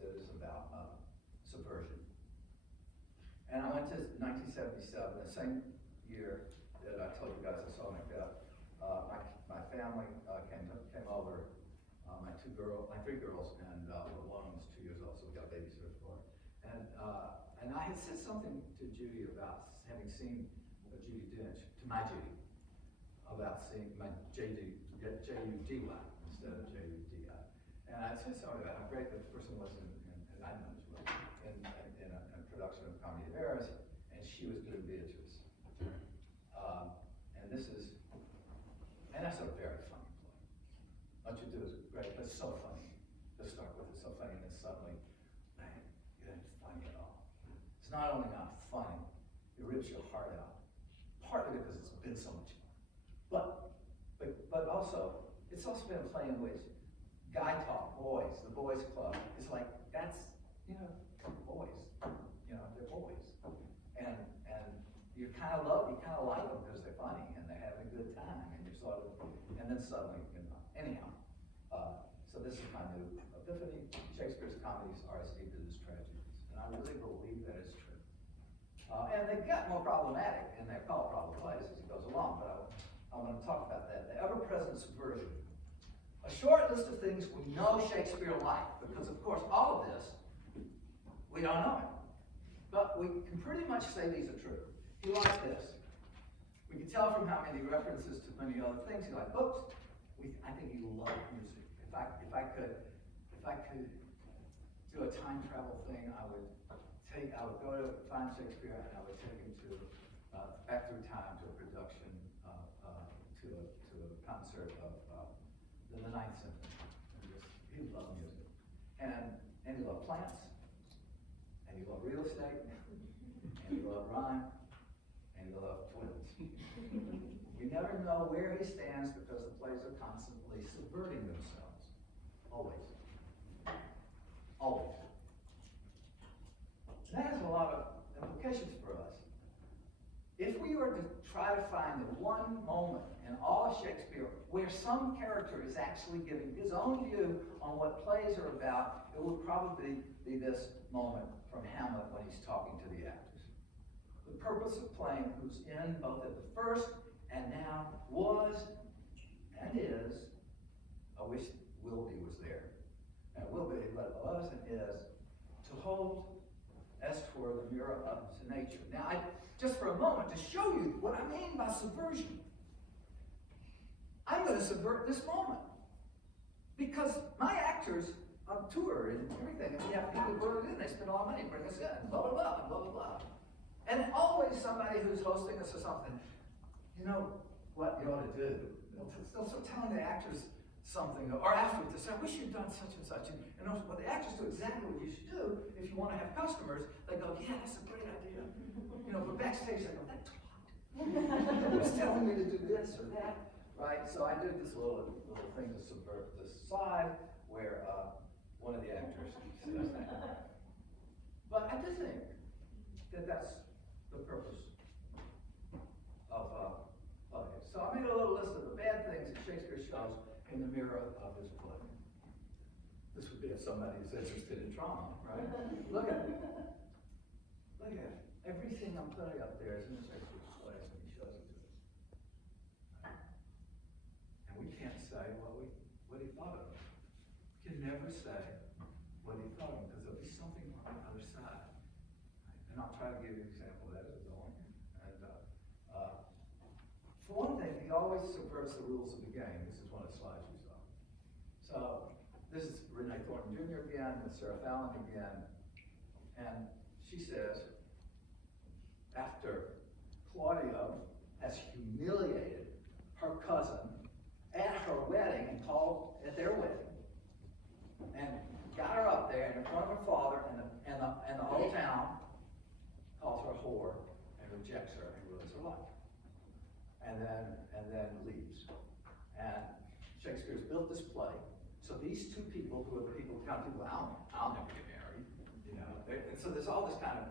that is about subversion. And I went to 1977, the same year that I told you guys I saw Macbeth. My family came over. My three girls, and one was 2 years old, so we got babysitters for her. And I had said something to Judy about having seen Judi Dench, to my Judy, about seeing my J-U-D-Y instead of J-U-D-I. And I said something about how great the person was, and I know she was, in a production of Comedy of Errors, and she was doing Beatrice. And that's a very funny play. What you do is great, but it's so funny. To start with, it's so funny, and then suddenly, man, it ain't funny at all. It's not only not funny, it rips your heart out. Partly because it's been so much fun. But also, it's also been a play in which guy talk, boys, the boys club, it's like, that's, boys. They're boys. And you kind of like them because they're funny and they're having a good time, and you're sort of, and then suddenly, anyhow. So this is my new epiphany. Shakespeare's comedies are as deep as his tragedies. And I really believe that is true. And they get more problematic, and they're called problem plays as he goes along, but I want to talk about that. The ever-present subversion. A short list of things we know Shakespeare liked, because of course all of this, we don't know him. But we can pretty much say these are true. He liked this. We can tell from how many references to many other things. He liked books. I think he loved music. If I could do a time travel thing, I would go to find Shakespeare, and I would take him to back through time to a production, to a concert of the Ninth Symphony. He loved music, and he loved plants, and he loved real estate, and he loved rhyme, and he loved twins. You never know where he stands because the plays are constantly subverting themselves. Always. Always. That has a implications for us. If we were to try to find the one moment in all of Shakespeare where some character is actually giving his own view on what plays are about, it would probably be this moment from Hamlet when he's talking to the actors. The purpose of playing, who's in both at the first and now, was and is, I wish Wilby was there, and Wilby was and is, to hold as twere the mirror up to nature. Now, just for a moment, to show you what I mean by subversion, I'm going to subvert this moment. Because my actors on tour and everything, and we have people brought in, they spend a lot of money, bring us in, blah, blah, blah, blah, blah, blah. And always somebody who's hosting us or something, you know what you ought to do. They'll start telling the actors something, or afterwards, they say, I wish you'd done such and such. And well, the actors do exactly what you should do if you want to have customers. They go, yeah, that's a great idea. You know, but backstage, they go, that twat was telling me to do this or that, right? So I did this little thing to subvert this slide where one of the actors says that. But I do think that that's the purpose of it. So I made a little list of the bad things that Shakespeare shows in the mirror of his play. This would be if somebody is interested in drama, right? Look at it. Look at it. Everything I'm putting up there is in Shakespeare's plays when he shows it to us. Right? And we can't say what he thought of it. We can never say what he thought of it because there'll be something on the other side. Right? And I'll try to give you an example of that as we go on. And for one thing, he always subverts the rules of the game. This is one of the slides you saw. So this is Renee Thornton Jr. again, and Sarah Fallon again. And she says, after Claudio has humiliated her cousin at her wedding and called at their wedding, and got her up there in front of her father and the whole town, calls her a whore and rejects her and ruins her life. And then leaves. And Shakespeare's built this play. So these two people, who are the people, kind of people, I'll never get married, you know. And so there's all this kind of,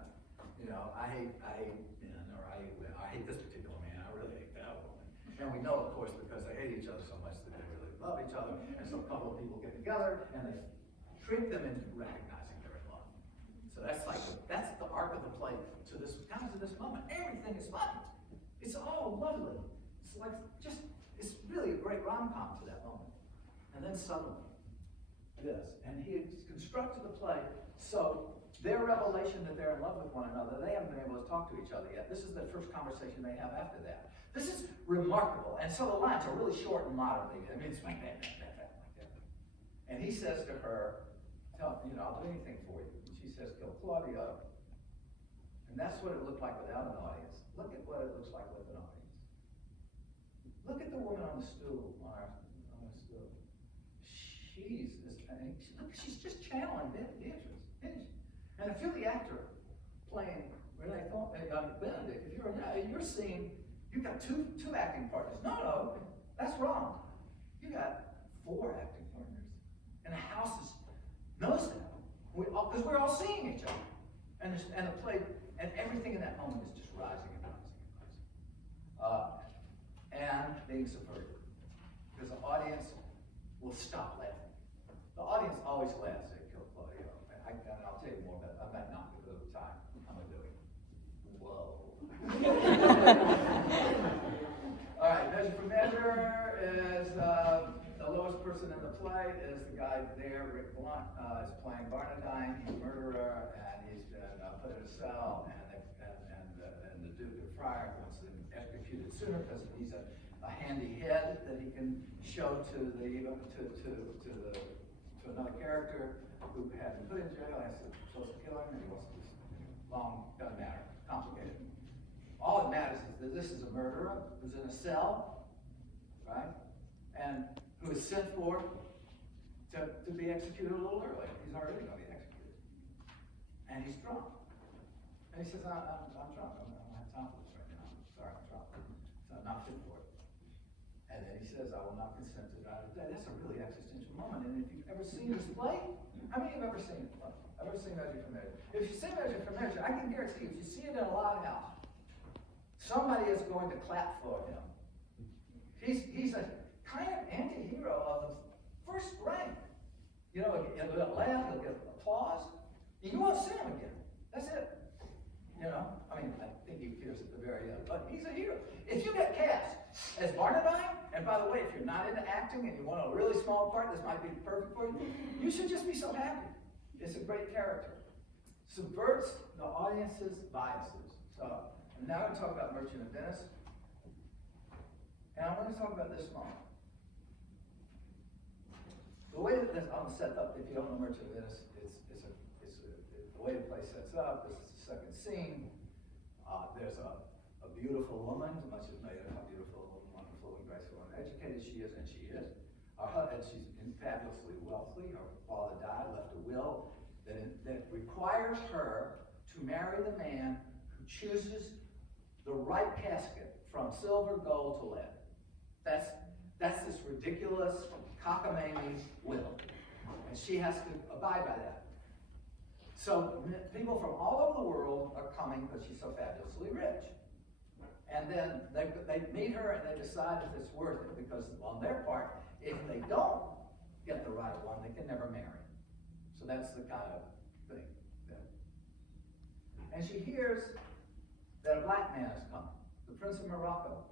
you know, I hate men, or I hate this particular man, I really hate that woman. And we know, of course, because they hate each other so much that they really love each other. And so a couple of people get together and they trick them into recognizing they're in love. So that's the arc of the play to this moment. Everything is fun. It's all lovely. It's like it's really a great rom-com to that moment. And then suddenly, this. And he has constructed the play so their revelation that they're in love with one another, they haven't been able to talk to each other yet. This is the first conversation they have after that. This is remarkable. And so the lines are really short and moderate. I mean, it's like that. And he says to her, I'll do anything for you. And she says, kill Claudio. And that's what it looked like without an audience. Look at what it looks like with an audience. Look at the woman on the stool, on the stool. She's just channeling Beatrice. And if you're the actor playing Renee Benedict, if you're seeing, you've got two acting partners. No, that's wrong. You got 4 acting partners. And the house knows that. Because we're all seeing each other. And the play, and everything in that moment is just rising and rising and rising. And being subverted. Because the audience will stop laughing. The audience always laughs at Kill Claudio. And I'll tell you more about it. I might not because of the time. I'm going to do it. Whoa. All right, Measure for Measure is the lowest person in the play is the guy there, Rick Blunt, is playing Barnardine. He's a murderer, and he's been put in a cell, and the Duke of Friar wants him executed sooner because he's a handy head that he can show to another character who had been put in jail, and supposed to kill him, and he wants to. Doesn't matter, complicated. All that matters is that this is a murderer who's in a cell, right? And who is sent for to be executed a little early. He's already going to be executed. And he's drunk. And he says, I'm drunk. I don't have time for this right now. Sorry, I'm drunk. So I'm not fit for it. And then he says, I will not consent to die today. That's a really existential moment. And if you've ever seen this play, how many have ever seen it? I've never seen Measure for Measure. If you see Measure for Measure, I can guarantee you, if you see it in a loud house, somebody is going to clap for him. He's a kind of anti-hero of the first rank. You know, he'll get laugh, he'll get applause. You won't see him again. That's it. You know, I mean, I think he appears at the very end, but he's a hero. If you get cast as Barnabine, and by the way, if you're not into acting and you want a really small part, this might be perfect for you, you should just be so happy. It's a great character. Subverts the audience's biases. So, I'm now going to talk about Merchant of Venice. And I want to talk about this moment. The way that this, I'm set up, if you don't know Merchant of Venice, the way the play sets up, this is the second scene. There's a beautiful woman, much is made of how beautiful, wonderful, and graceful, and educated she is, and she is. And she's fabulously wealthy. Her father died, left a will that requires her to marry the man who chooses the right casket from silver, gold to lead. That's this ridiculous cockamamie will, and she has to abide by that. So people from all over the world are coming because she's so fabulously rich. And then they meet her and they decide if it's worth it, because on their part, if they don't get the right one, they can never marry. So that's the kind of thing. And she hears that a black man is coming. The Prince of Morocco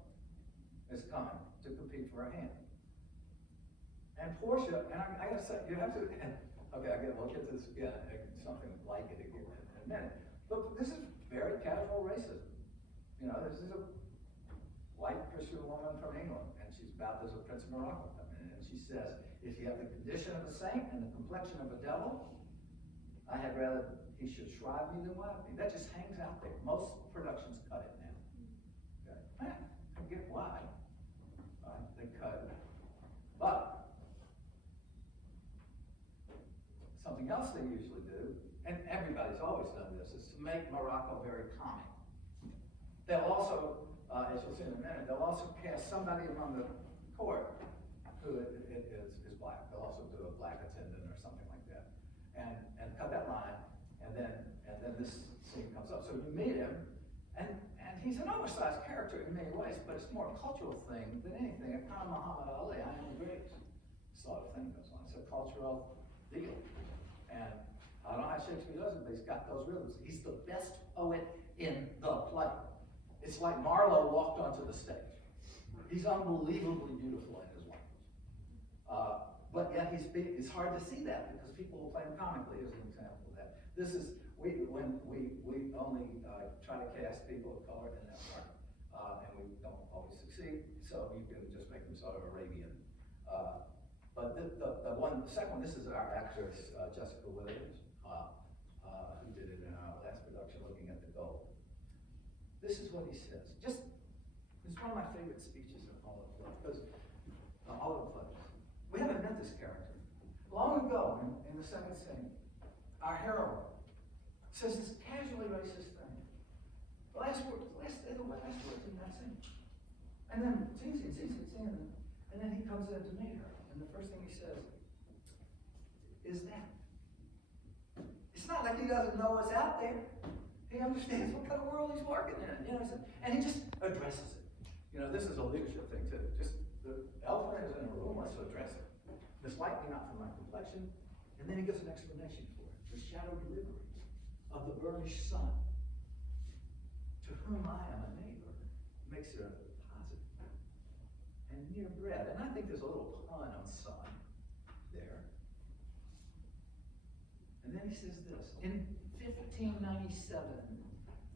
is coming to compete for her hand. And Portia, and I gotta say, you have to, okay, we'll get to this again, something like it again in a minute. But this is very casual racism. You know, this is a white Christian woman from England, and she's about as a Prince of Morocco coming in, and she says, if you have the condition of a saint and the complexion of a devil, I had rather he should shrive me than wipe me. That just hangs out there. Most productions cut it now. Okay. I get why. They cut it. But something else they usually do, and everybody's always done this, is to make Morocco very comic. They'll also, as you'll see in a minute, they'll also cast somebody among the court who is black. They'll also do a black attendant or something like that, and cut that line, and then this scene comes up. So you meet him, and he's an oversized character in many ways, but it's more a cultural thing than anything. A kind of Muhammad Ali, I am the greatest sort of thing goes on. It's a cultural deal, and I don't know how Shakespeare does it, but he's got those rhythms. He's the best poet in the play. It's like Marlowe walked onto the stage. He's unbelievably beautiful in his language. But yet it's hard to see that because people will play him comically as an example of that. This is, when we only try to cast people of color in that part, and we don't always succeed, so you can just make them sort of Arabian. But the second one, this is our actress, Jessica Williams, who did it in our last production, Looking at the Gold. This is what he says. It's one of my favorite speeches in all of the plays, because all of the plays. We haven't met this character. Long ago, in the second scene, our heroine says this casually racist thing. The last words in that scene. And then and then he comes in to meet her, and the first thing he says is that. It's not like he doesn't know what's out there. He understands what kind of world he's working in, you know, and he just addresses it. You know, this is a leadership thing too. Just the elephant is in a room, let's address it. This likely not for my complexion, and then he gives an explanation for it. The shadow delivery of the burnished sun, to whom I am a neighbor, makes it a positive and near bread. And I think there's a little pun on sun there. And then he says this, in 1597,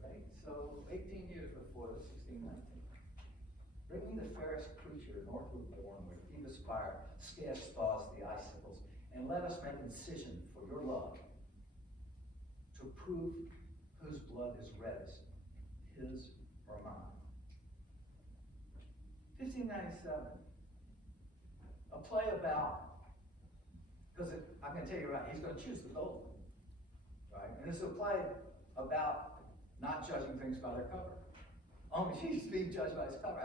right? So 18 years before the 1619. Bring me the fairest creature northward born, where Phoebus' fire scarce thaws the icicles, and let us make incision for your love, to prove whose blood is reddest, his or mine. 1597, a play about, because I'm going to tell you right, he's going to choose the gold, right? And it's a play about not judging things by their cover. Only he's being judged by his cover.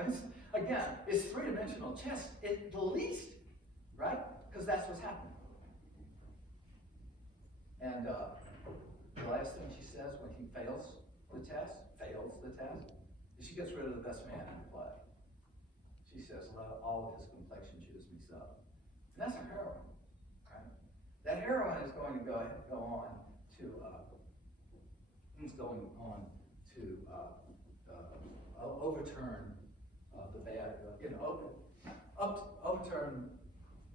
It's three-dimensional chess at the least, right? Because that's what's happening. And the last thing she says when he fails the test, is she gets rid of the best man in the play. She says, let all of his complexion choose me so. And that's a heroine, right? That heroine is going to go on to, overturn the bad, overturn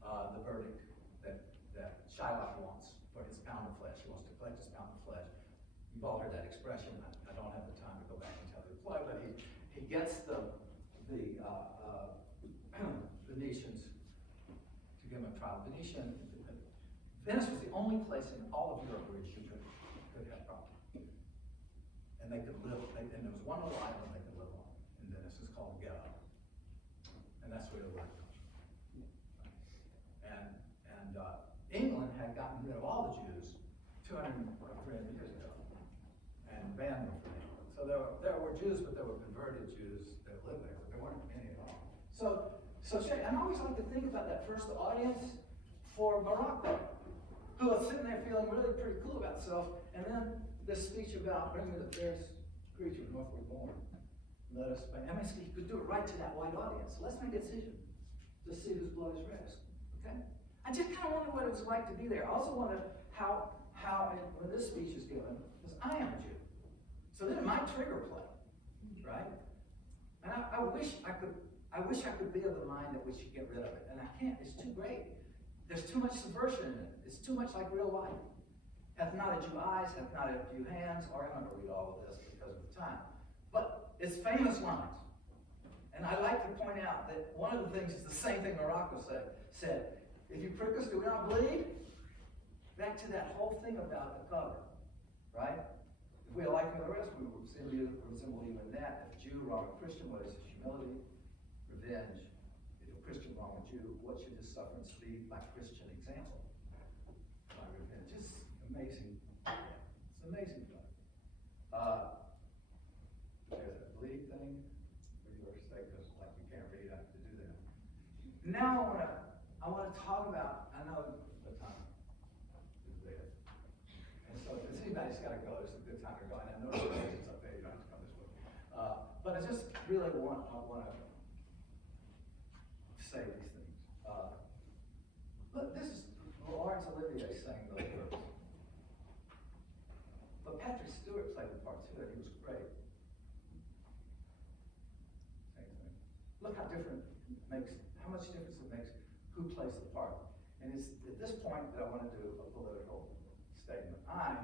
the verdict that Shylock wants for his pound of flesh. He wants to collect his pound of flesh. You've all heard that expression. I don't have the time to go back and tell you the play, but he gets the Venetians to give him a trial. Venice was the only place in all of Europe where a Jew could have property. And they could live, and there was one little island they could live on in Venice. It's called Ghetto. And that's where the word comes from. And England had gotten rid of all the Jews 200 or 300 years ago and banned them from England. So there were Jews, but there were converted Jews that lived there, but there weren't any at all. So I always like to think about that first audience for Morocco, who was sitting there feeling really pretty cool about himself, and then this speech about bring me the fairest creature northward born. Let us, I mean, he could do it right to that white audience. Let's make a decision to see whose blood is reddest. Okay? I just kind of wondered what it was like to be there. I also wondered how when this speech is given, because I am a Jew. So then it might trigger play, right? And I wish I could be of the mind that we should get rid of it. And I can't, it's too great. There's too much subversion in it. It's too much like real life. Hath not a Jew eyes, hath not a Jew hands, or I'm going to read all of this because of the time. But it's famous lines. And I like to point out that one of the things is the same thing Morocco said. If you prick us, do we not bleed? Back to that whole thing about the cover, right? If we are like the rest, we will resemble you in that. If a Jew wrong a Christian, what is his humility? Revenge. If a Christian wrong a Jew, what should his sufferance be by Christian example? By revenge. Just amazing. It's amazing play. There's a bleed thing. Read your statements like you can't read, I have to do that. Now I want to talk about, I know the time is there. And so if anybody's got to go, it's a good time to go. And I know it's up there, you don't have to come this way. But I just really want to say these things. Look, this is Laurence Olivier saying those words. But Patrick Stewart played the part too, and he was great. Same thing. Look how much difference it makes who plays the part. And it's at this point that I want to do a political statement. I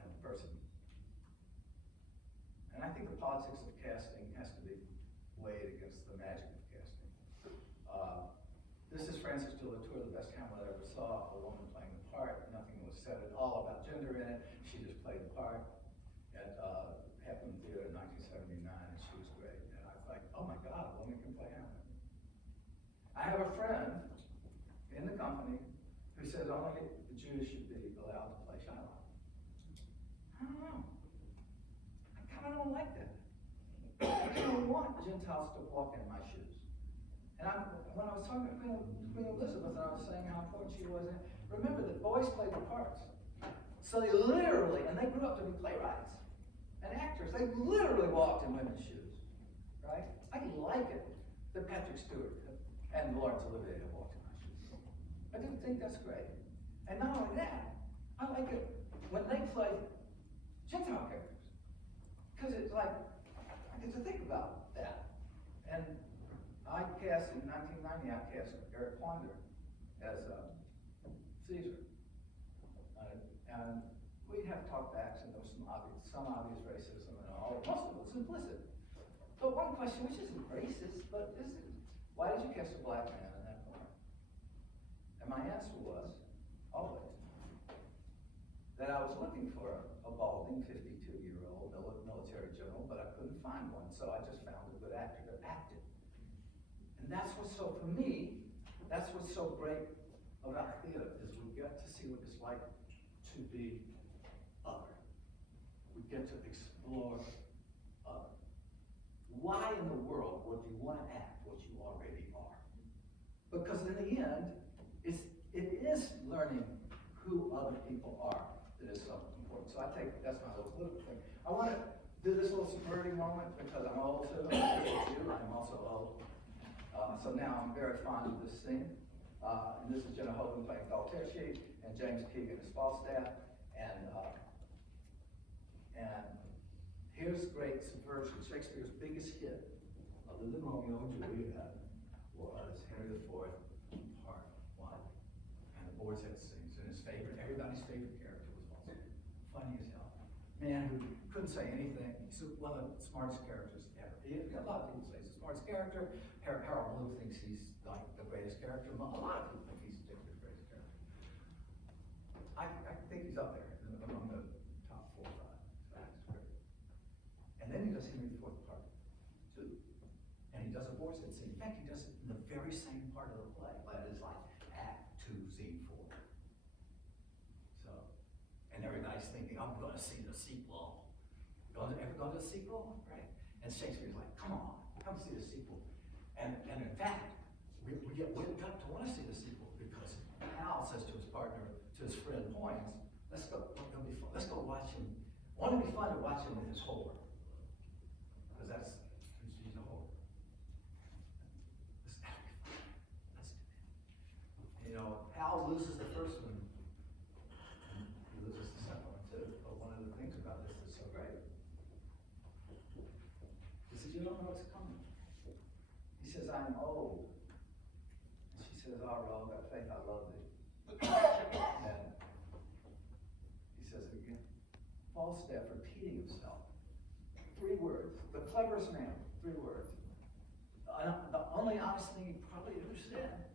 am a person. And I think the politics of casting has to be weighed against the magic of casting. This is Frances de Latour, the best Hamlet I ever saw, a woman playing the part. Nothing was said at all about gender in it. She just played the part at Hepburn Theater in 1979, and she was great. And I was like, oh my God, a woman can play Hamlet. I have a friend in the company who says only the Jews should be allowed to play Shylock. I don't know. I kind of don't like that. I don't want Gentiles to walk in my shoes. And when I was talking to Queen Elizabeth, and I was saying how important she was, remember that boys played the parts. So they literally, and they grew up to be playwrights and actors, they literally walked in women's shoes, right? I like it that Patrick Stewart and Laurence Olivier have walked in my shoes. I do think that's great. And not only that, I like it when they play Gentile characters. Because it's like, I get to think about that. And I cast, in 1990, I cast Eric Quander as Caesar. And we'd have talkbacks, and there was some obvious racism and all. Most of it was implicit. But one question, which isn't racist, but why did you cast a black man in that part? And my answer was, always, that I was looking for a balding 52-year-old military general, but I couldn't find one, so I just found a good actor to act it. And that's what's so, for me, that's what's so great about theater, is we get to see what it's like to be other. We get to explore other. Why in the world would you want to act what you already are? Because in the end, it is learning who other people are that is so important. So that's my little political thing. I want to do this little subverting moment because I'm old too. I'm also old. So now I'm very fond of this scene. And this is Jenna Hogan playing Galterci, and James Keegan as Falstaff. And here's great subversion. Shakespeare's biggest hit, other than Romeo and Juliet, was Henry IV, Part 1. And the Boar's Head sings, and everybody's favorite character was Falstaff. Funny as hell. Man who couldn't say anything. He's one of the smartest characters ever. A lot of people say he's the smartest character. Harold Bloom thinks he's like the greatest character. A lot of people think he's the greatest character. I think he's up there among the top 4 or 5. So that's great. And then he does Henry IV Part 2. And he does a Boar's Head scene. In fact, he does it in the very same part of the play, but it's like Act 2, Scene 4. So, and everybody's thinking, I'm going to see the sequel. Ever gone to the sequel? Right? And Shakespeare's like, come on, come see the sequel. And in fact, we get whipped up to want to see the sequel because Hal says to his partner, to his friend Hoynes, let's go watch him. Won't it be fun to watch him in his horror? Because he's a horror. Let's do it. You know, Hal loses the first one, and he loses the second one too. But one of the things about this is so great. He says, you don't know what's coming. He says, I'm old. And she says, oh, Rob, I think I love thee. And he says it again. Falstaff repeating himself. 3 words. The cleverest man, 3 words. The only honest thing he probably ever said.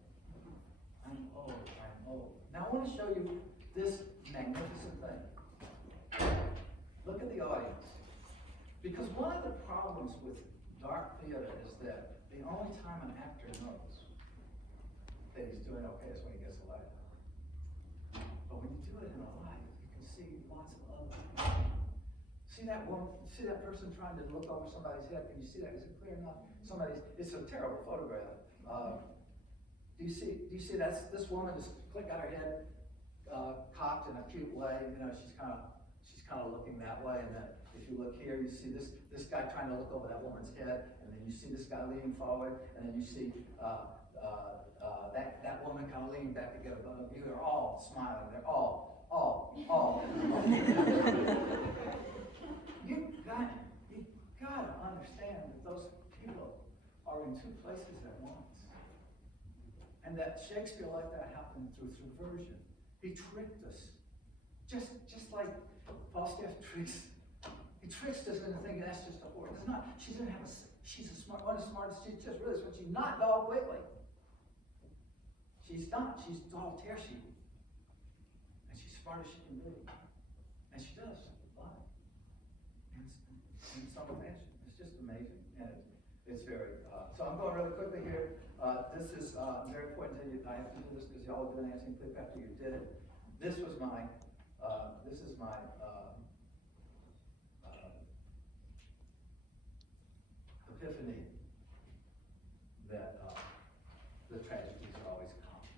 I'm old, I'm old. Now I want to show you this magnificent thing. Look at the audience. Because one of the problems with dark theater is that the only time an actor knows that he's doing okay is when he gets a light. But when you do it in a light, you can see lots of other things. See that woman, see that person trying to look over somebody's head? Can you see that? Is it clear enough? It's a terrible photograph. Do you see this woman just got her head cocked in a cute way? You know, she's kind of looking that way, and then if you look here, you see this guy trying to look over that woman's head, and then you see this guy leaning forward, and then you see that woman kind of leaning back to get above you. They're all smiling. They're all. You gotta understand that those people are in 2 places at once. And that Shakespeare let that happen through subversion. He tricked us. Just like Falstaff tricks. He tricks us into thinking that's just a horse. It's not. She's one of the smartest, she's just really smart. She's not Dog Whitley. She's not. She's Galterci. And she's smart as she can be. And she does lie. In some fashion. It's just amazing. And it's very, so I'm going really quickly here. This is very important to you. I have to do this because y'all have been answering Cleopatra. You did it. This is my epiphany that the tragedies are always common.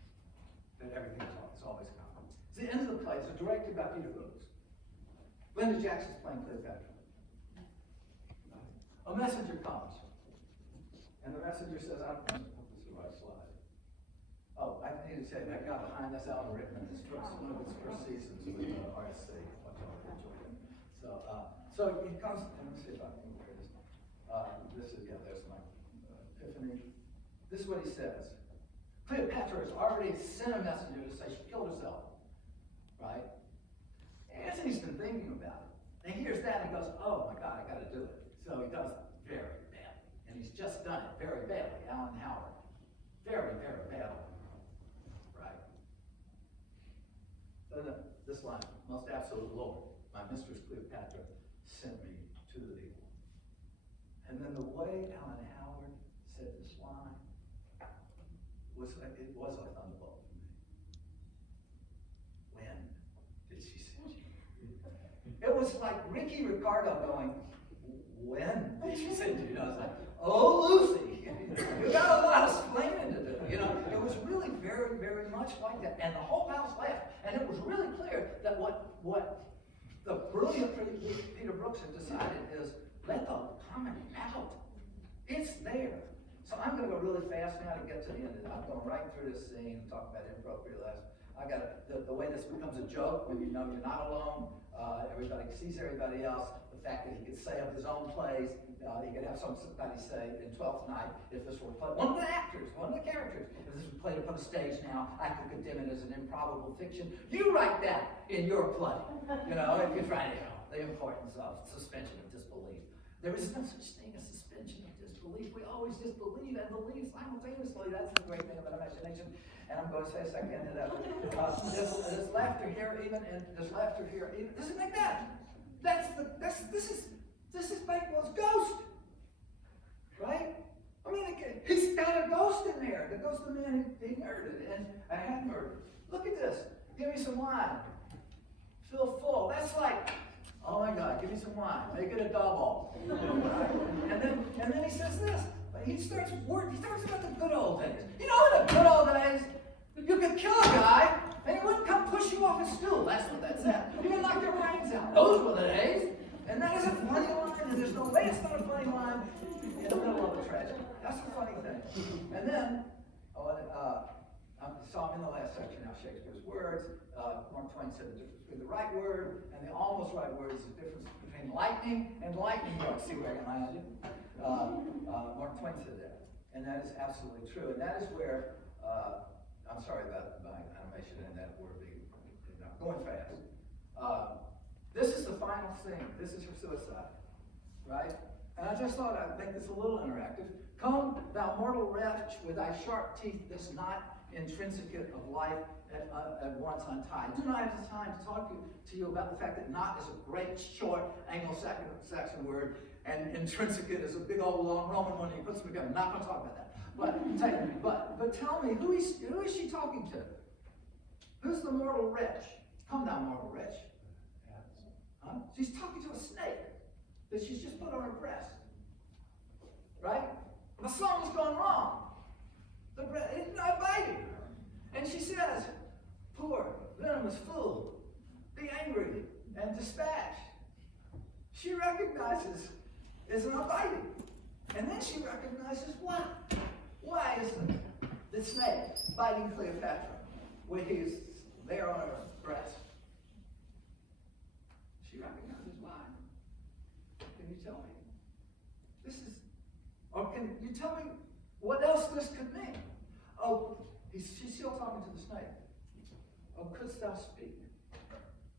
That everything is always common. It's the end of the play. It's directed by Peter Brooks. Linda Jackson's playing Cleopatra. A messenger comes. And the messenger says, I don't know if this is the right slide. Oh, I need to say, that guy behind us, Alan Rickman, one of his first seasons with RSC. So he comes, let me see if I can hear this. There's my epiphany. This is what he says. Cleopatra has already sent a messenger to say she killed herself. Right? Anthony's been thinking about it. And he hears that and he goes, oh my God, I gotta do it. So he does it very badly. And he's just done it very badly, Alan Howard. Very, very badly. Right? Then this line, most absolute Lord, my mistress Cleopatra sent me to thee. And then the way Alan Howard said this line was like a thunderbolt for me. When did she send you? It was like Ricky Ricardo going, when did she send you? You know, it's like, oh, Lucy, you got a lot of explaining to do. You know, it was really very, very much like that. And the whole house laughed. And it was really clear that what the brilliant Peter Brooks had decided is let the comedy out. It's there. So I'm going to go really fast now to get to the end of it. I'm going right through this scene and talk about inappropriate laughs. I got the way this becomes a joke when you know you're not alone. Everybody sees everybody else. The fact that he could say of his own plays, he could have somebody say in 12th Night, if this were played, one of the actors, one of the characters, if this was played upon a stage now, I could condemn it as an improbable fiction. You write that in your play. You know, if you're trying to, the importance of suspension of disbelief. There is no such thing as suspension of disbelief. We always disbelieve and believe simultaneously. That's the great thing about imagination. And I'm going to say a second into that. There's laughter here, even, and there's laughter here, even. Doesn't make that. This is Bakewell's ghost, right? I mean, he's got a ghost in there. The ghost of the man he murdered and had murdered. Look at this. Give me some wine. Feel full. That's like, oh my God, give me some wine. Make it a double. and then he says this. He starts about the good old days. You know, in the good old days, you could kill a guy and he wouldn't come push you off his stool. That's what that said. You could knock your brains out. Those were the days. And that is a funny line, and there's no way it's not a funny line in the middle of a tragedy. That's a funny thing. And then, so I'm in the last section now, Shakespeare's words. Mark Twain said the difference between the right word and the almost right word is the difference between lightning and lightning bugs. See where I can land you? Mark Twain said that. And that is absolutely true. And that is where, I'm sorry about my animation and that word being, going fast. This is the final scene. This is her suicide, right? And I just thought I'd make this a little interactive. Come, thou mortal wretch, with thy sharp teeth, this knot intrinsicate of life at once untied. Do not have the time to talk to you about the fact that knot is a great, short, Anglo-Saxon word, and intrinsicate is a big old long Roman one, and he puts them together. Not going to talk about that. But tell me, who is she talking to? Who's the mortal wretch? Come, thou mortal wretch. Huh? She's talking to a snake that she's just put on her breast. Right? The song's gone wrong. It's not biting. And she says, poor, venomous fool, be angry and dispatched. She recognizes it's not biting. And then she recognizes what? Why is the snake biting Cleopatra when he's there on her breast? She recognizes why. Can you tell me? Or can you tell me what else this could mean? Oh, she's still talking to the snake. Oh, couldst thou speak,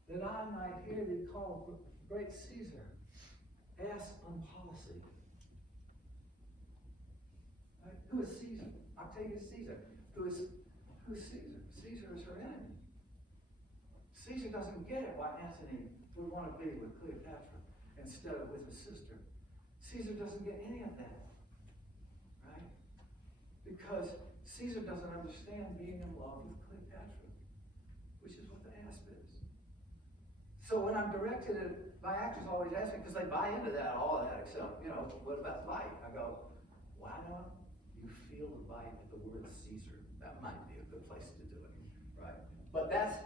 that I might hear thee call great Caesar, ass on policy. Right? Who is Caesar? Octavius Caesar. Who's Caesar? Caesar is her enemy. Caesar doesn't get it why Antony would want to be with Cleopatra instead of with his sister. Caesar doesn't get any of that. Right? Because Caesar doesn't understand being in love with Cleopatra, which is what the asp is. So when I'm directed at, my actors always ask me, because they buy into that, all of that, except, what about bite? I go, why don't you feel the bite at the word Caesar? That might be a good place to do it, right? But that's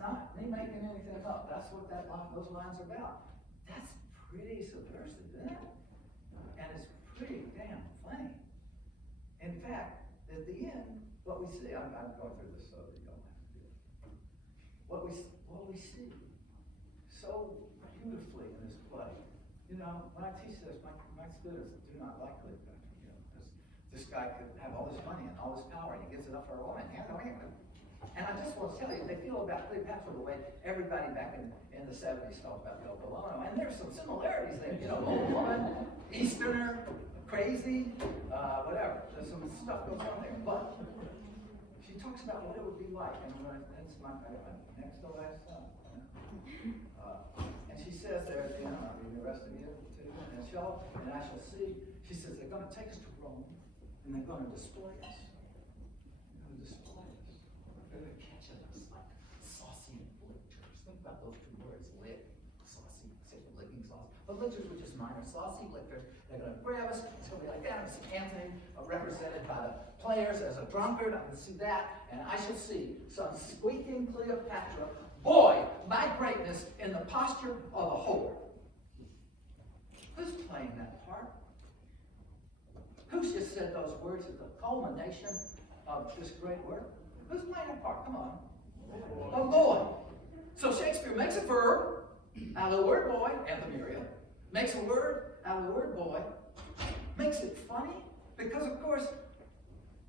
not me making anything up. That's what those lines are about. That's pretty subversive, isn't it? And it's pretty damn funny. In fact, at the end, what we see, I'm going through this so that you don't have to do it. What we see so beautifully in this play, when I teach this, my students do not like Cleopatra. This guy could have all this money and all this power, and he gives it up for a woman. And I just want to tell you, they feel about Cleopatra the way everybody back in the 70s felt about Del Bono. And there's some similarities there. Old woman, Easterner, crazy, whatever. There's some stuff goes on there. But she talks about what it would be like. And it's my next to last son. And she says there at the end, I'll read the rest of you too. And I shall see. She says, they're going to take us to Rome, and they're going to display us. They're going to catch us like saucy lictors. Think about those two words, lick, saucy, licking sauce. But lictors were just minor. Saucy lictors. They're going to grab us. It's going to be like that. It's Antony, represented by the players as a drunkard. I can see that. And I shall see some squeaking Cleopatra Boy, my greatness in the posture of a whore. Who's playing that part? Who's just said those words at the culmination of this great work? Who's playing that part? Come on. A boy. So Shakespeare makes a verb out of the word boy, Anthemiria, makes a word out of the word boy, makes it funny, because of course,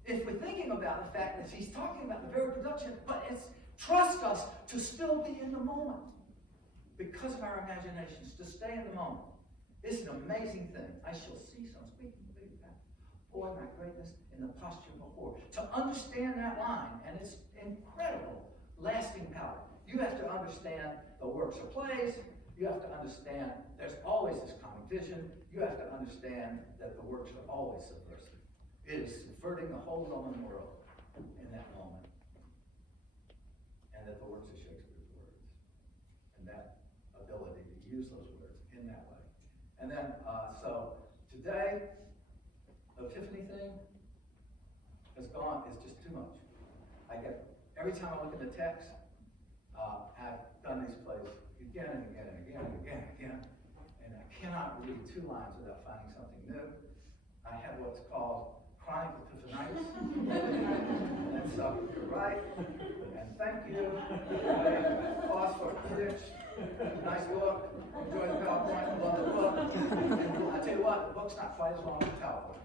if we're thinking about the fact that he's talking about the very production, but it's trust us to still be in the moment because of our imaginations, to stay in the moment. It's an amazing thing. I shall see some speaking of big that. Boy, my greatness in the posture of a whore. To understand that line, and it's incredible, lasting power. You have to understand the works of plays. You have to understand there's always this common vision. You have to understand that the works are always subversive. It is subverting the whole Roman world in that moment. And that the works are Shakespeare's words. And that ability to use those words in that way. And then, so today, the Epiphany thing is gone, it's just too much. Every time I look at the text, I've done these plays again and again and again and again and again, and I cannot read 2 lines without finding something new. I have what's called chronic epiphanitis. And so you're right, and thank you. Pause for a pitch. Nice book. Enjoy the PowerPoint. Love the book. And I tell you what, the book's not quite as long as the PowerPoint.